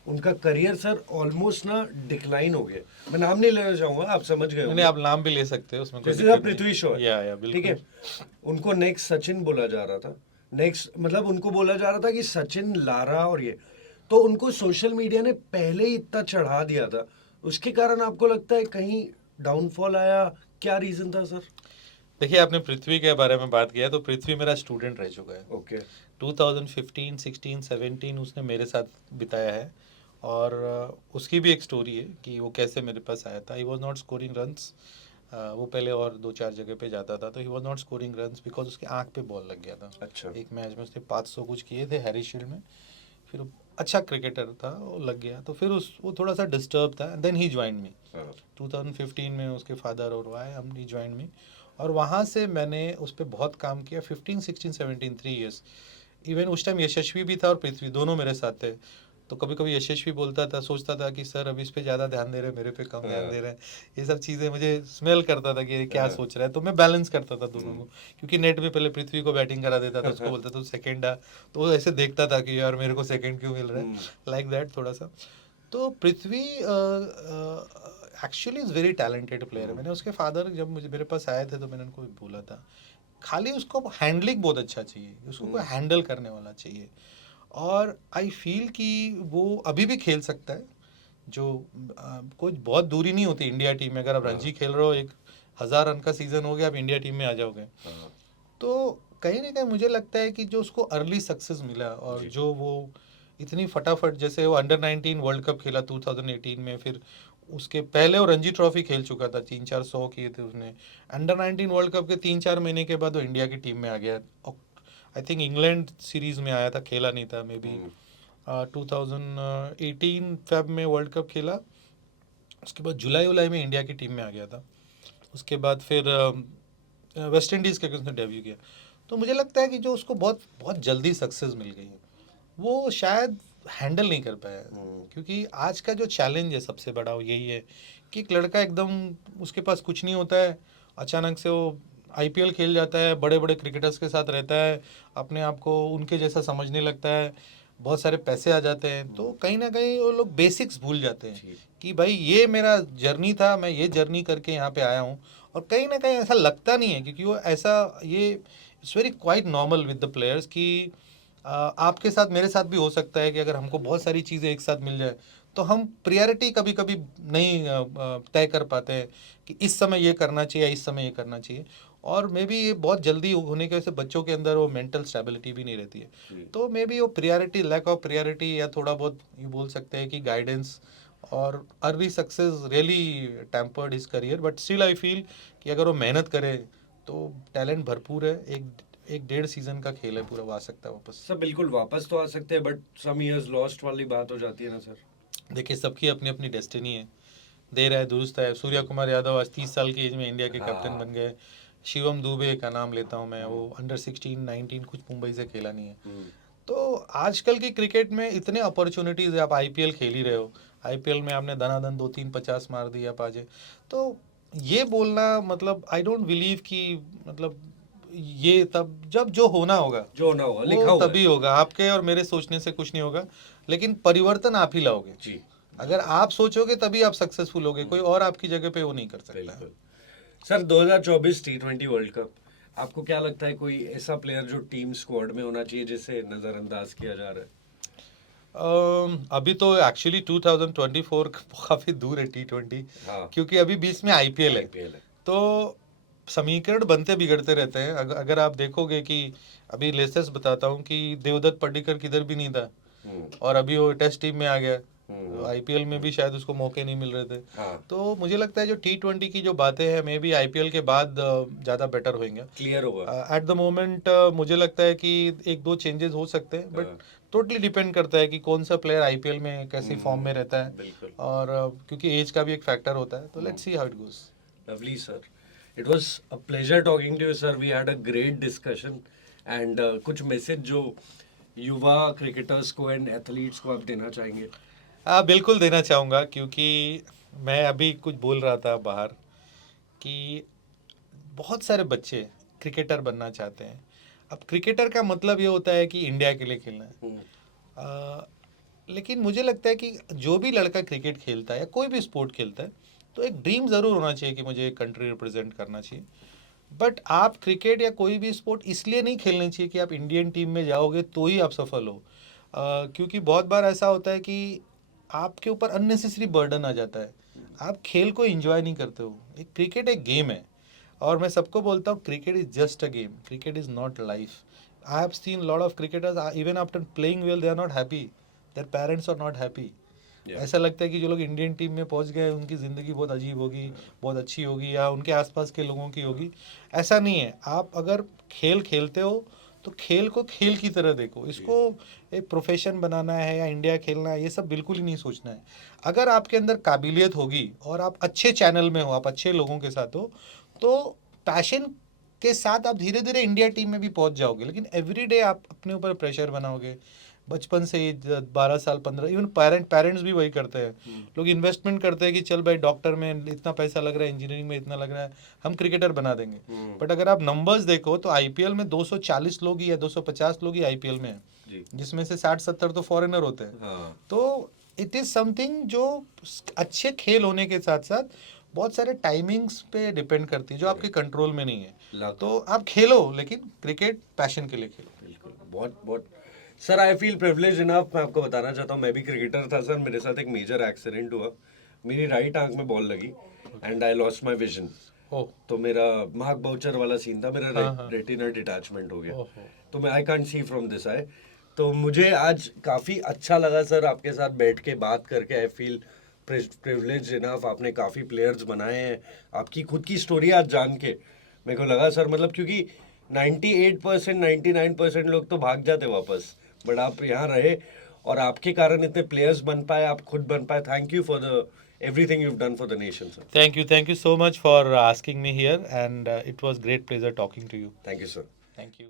उनका करियर सर ऑलमोस्ट ना डिक्लाइन हो गया। मैं नाम नहीं लेना चाहूँगा, आप समझ गए नहीं, होंगे। आप नाम भी ले सकते हो, उसमें कोई जैसे दिक्कत पृथ्वी शॉ है, या ठीक है, बिल्कुल। उनको नेक्स्ट सचिन बोला जा रहा था, नेक्स्ट मतलब उनको बोला जा रहा था कि सचिन लारा और ये, तो उनको सोशल मीडिया ने पहले ही इतना चढ़ा दिया था, उसके कारण आपको लगता है कहीं डाउनफॉल आया, क्या रीजन था सर? देखिए, आपने पृथ्वी के बारे में बात किया, तो पृथ्वी मेरा स्टूडेंट रह चुका है। ओके 2015, 16, 17 उसने मेरे साथ बिताया है, और उसकी भी एक स्टोरी है कि वो कैसे मेरे पास आया था। He was not scoring runs, वो पहले और 2-4 जगह पे जाता था, तो he was not scoring runs because उसके आँख पे बॉल लग गया था। अच्छा एक मैच में उसने 500 कुछ किए थे हैरी शील्ड में, फिर अच्छा क्रिकेटर था, वो लग गया, तो फिर वो थोड़ा सा डिस्टर्ब था। देन ही ज्वाइन मी हाँ 2015 में, उसके फादर और आए, हम ही ज्वाइन मी, और वहाँ से मैंने उस पर बहुत काम किया। 15, 16, 17 3 ईयर्स। इवन उस टाइम यशस्वी भी था और पृथ्वी दोनों मेरे साथ थे। तो कभी कभी यशस्वी बोलता था, सोचता था कि सर अब इस पे ज़्यादा ध्यान दे रहे हैं, मेरे पे कम ध्यान दे रहे हैं। ये सब चीज़ें मुझे स्मेल करता था कि ये क्या सोच रहा है, तो मैं बैलेंस करता था दोनों को। क्योंकि नेट में पहले पृथ्वी को बैटिंग करा देता था, उसको बोलता था सेकेंड आ, तो वो ऐसे देखता था कि यार मेरे को सेकेंड क्यों मिल रहा है, लाइक दैट थोड़ा सा। तो Prithvi actually is very talented player है। मैंने उसके फादर जब मुझे मेरे पास आए थे, तो मैंने उनको बोला था, खाली उसको हैंडलिंग बहुत अच्छा चाहिए, उसको कोई हैंडल करने वाला चाहिए। और आई फील कि वो अभी भी खेल सकता है, जो कोई बहुत दूरी नहीं होती इंडिया टीम में। अगर आप रणजी खेल रहे हो, 1000 रन का सीजन हो गया, आप इंडिया टीम में आ जाओगे। तो कहीं ना कहीं मुझे लगता है कि जो उसको अर्ली सक्सेस मिला, और जो वो इतनी फटाफट, जैसे वो अंडर 19 वर्ल्ड कप खेला 2018 में, फिर उसके पहले वो रणजी ट्रॉफी खेल चुका था, 3-4 100 किए थे उसने। अंडर 19 वर्ल्ड कप के 3-4 महीने के बाद वो इंडिया की टीम में आ गया। आई थिंक इंग्लैंड सीरीज में आया था, खेला नहीं था, मे बी 2018 फेब में वर्ल्ड कप खेला। उसके बाद जुलाई में इंडिया की टीम में आ गया था। उसके बाद फिर वेस्ट इंडीज़ के उसने डेब्यू किया। तो मुझे लगता है कि जो उसको बहुत बहुत जल्दी सक्सेस मिल गई है, वो शायद हैंडल नहीं कर पाया। क्योंकि आज का जो चैलेंज है सबसे बड़ा, वो यही है कि एक लड़का एकदम, उसके पास कुछ नहीं होता है, अचानक से वो आईपीएल खेल जाता है, बड़े बड़े क्रिकेटर्स के साथ रहता है, अपने आप को उनके जैसा समझने लगता है, बहुत सारे पैसे आ जाते हैं। तो कहीं ना कहीं वो लोग बेसिक्स भूल जाते हैं कि भाई ये मेरा जर्नी था, मैं ये जर्नी करके यहाँ पे आया हूँ। और कहीं ना कहीं ऐसा लगता नहीं है, क्योंकि वो ऐसा, ये it's very quite normal with the players कि आपके साथ, मेरे साथ भी हो सकता है कि अगर हमको बहुत सारी चीज़ें एक साथ मिल जाए, तो हम प्रायोरिटी कभी कभी नहीं तय कर पाते हैं कि इस समय ये करना चाहिए या इस समय ये करना चाहिए। और मे बी ये बहुत जल्दी होने की वजह से बच्चों के अंदर वो मेंटल स्टेबिलिटी भी नहीं रहती है। तो मे बी वो प्रायोरिटी, लैक ऑफ प्रायोरिटी, या थोड़ा बहुत ये बोल सकते हैं कि गाइडेंस और early success really tempered his career. But still I feel कि अगर वो मेहनत करे तो टैलेंट भरपूर है। एक 1.5 सीजन का खेल है पूरा, वो आ सकता है वापस। सर बिल्कुल वापस तो आ सकते हैं, बट सम इयर्स लॉस्ट वाली बात हो जाती है ना सर। देखिए, सबकी अपनी अपनी डेस्टिनी है, देर है दुरुस्त है। सूर्या कुमार यादव आज 30 साल की एज में इंडिया के कैप्टन बन गए। शिवम दुबे का नाम लेता हूँ मैं, वो अंडर 16, 19 कुछ मुंबई से खेला नहीं है। तो आजकल की क्रिकेट में इतने अपॉर्चुनिटीज़ है, आप आईपीएल खेल ही रहे हो, आईपीएल में आपने धनाधन 2-3 50 मार दिया आप आज। तो ये बोलना, मतलब आई डोंट बिलीव कि, मतलब ये तब जब जो होना होगा, जो ना होगा लिखा वो हुआ तभी होगा। आपके और मेरे सोचने से कुछ नहीं होगा, लेकिन परिवर्तन आप ही लाओगे जी। अगर आप सोचोगे, तभी आप सक्सेसफुल होगे। कोई और आपकी जगह पे वो नहीं कर सकता है। बिल्कुल सर। 2024 T20 वर्ल्ड कप, आपको क्या लगता है कोई ऐसा प्लेयर जो टीम स्क्वाड में होना चाहिए जिसे नजरअंदाज किया जा रहा है? अभी तो एक्चुअली 2024 काफी दूर है T20, हाँ क्योंकि अभी बीच में आईपीएल है। आईपीएल है। तो समीकरण बनते बिगड़ते रहते हैं। अगर आप देखोगे कि अभी लेटेस्ट बताता हूँ कि देवदत्त पड्डीकल किधर भी नहीं था हम्म, और अभी वो टेस्ट टीम में आ गया। हम्म, आईपीएल में भी शायद उसको मौके नहीं मिल रहे थे। हाँ तो मुझे लगता है जो T20 की जो बातें हैं मे बी आईपीएल के बाद ज़्यादा बेटर होंगे। क्लियर होगा। एट द मोमेंट मुझे लगता है कि एक दो चेंजेस हो सकते हैं, बट हाँ, टोटली डिपेंड करता है कि कौन सा प्लेयर आईपीएल में कैसी फॉर्म में रहता है। बिल्कुल। और क्योंकि एज का भी एक फैक्टर होता है, तो let's see how it goes. Lovely, sir. It was a pleasure talking to you, sir. We had a great discussion. And कुछ मैसेज जो युवा क्रिकेटर्स को एंड एथलीट्स को आप देना चाहेंगे? हाँ, बिल्कुल देना चाहूँगा, क्योंकि मैं अभी कुछ बोल रहा था बाहर कि बहुत सारे बच्चे क्रिकेटर बनना चाहते हैं। अब क्रिकेटर का मतलब ये होता है कि इंडिया के लिए खेलना है। हम्म, लेकिन मुझे लगता है कि जो भी लड़का क्रिकेट खेलता है या कोई भी स्पोर्ट खेलता है, तो एक ड्रीम ज़रूर होना चाहिए कि मुझे एक कंट्री रिप्रेजेंट करना चाहिए। बट आप क्रिकेट या कोई भी स्पोर्ट इसलिए नहीं खेलनी चाहिए कि आप इंडियन टीम में जाओगे तो ही आप सफल हो। क्योंकि बहुत बार ऐसा होता है कि आपके ऊपर अननेसेसरी बर्डन आ जाता है, आप खेल को एंजॉय नहीं करते हो। एक क्रिकेट एक गेम है, और मैं सबको बोलता हूँ cricket is just a game, cricket is not life. I have seen lot of cricketers even after playing well they are not happy, their parents are not happy. Yeah. ऐसा लगता है कि जो लोग इंडियन टीम में पहुंच गए उनकी ज़िंदगी बहुत अजीब होगी, बहुत अच्छी होगी, या उनके आसपास के लोगों की होगी। ऐसा नहीं है। आप अगर खेल खेलते हो तो खेल को खेल की तरह देखो, इसको एक प्रोफेशन बनाना है या इंडिया खेलना है ये सब बिल्कुल ही नहीं सोचना है। अगर आपके अंदर काबिलियत होगी और आप अच्छे चैनल में हो, आप अच्छे लोगों के साथ हो, तो पैशन के साथ आप धीरे धीरे इंडिया टीम में भी पहुंच जाओगे। लेकिन एवरीडे आप अपने ऊपर प्रेशर बनाओगे, बचपन से ही 12 साल 15, इवन पेरेंट्स भी वही करते हैं। लोग इन्वेस्टमेंट करते हैं कि चल भाई डॉक्टर में इतना पैसा लग रहा है, इंजीनियरिंग में इतना लग रहा है, हम क्रिकेटर बना देंगे। बट अगर आप नंबर्स देखो तो आईपीएल में 240 लोग ही या 250 लोग ही आईपीएल में हैं, जी। जिसमें से 60-70 तो फॉरेनर होते हैं। हाँ तो इट इज़ समथिंग जो अच्छे खेल होने के साथ साथ बहुत सारे टाइमिंग्स पे डिपेंड करती है जो आपके कंट्रोल में नहीं है। लक। तो आप खेलो, लेकिन क्रिकेट पैशन के लिए खेलो। बिल्कुल, बहुत बहुत sir I feel privilege enough. मैं आपको बताना चाहता हूँ मैं भी क्रिकेटर था सर। मेरे साथ एक मेजर एक्सीडेंट हुआ, मेरी राइट आंख में बॉल लगी and I lost my vision. Oh, तो मेरा मार्क बाउचर वाला सीन था, मेरा हाँ, हाँ। रेटिना डिटैचमेंट हो गया। ओहो। तो मैं I can't see from this I. तो मुझे आज काफ़ी अच्छा लगा सर आपके साथ बैठ के बात करके। I feel privilege enough. आपने काफ़ी प्लेयर्स बनाए हैं, आपकी खुद की स्टोरी आज जान के मेरे को लगा सर, मतलब क्योंकि 98% 99% लोग तो भाग जाते वापस, बट आप यहाँ रहे और आपके कारण इतने प्लेयर्स बन पाए, आप खुद बन पाए। Thank you for the everything you've done for the nation, sir. Thank you so much for asking me here, and it was great pleasure talking to you. Thank you, sir. Thank you.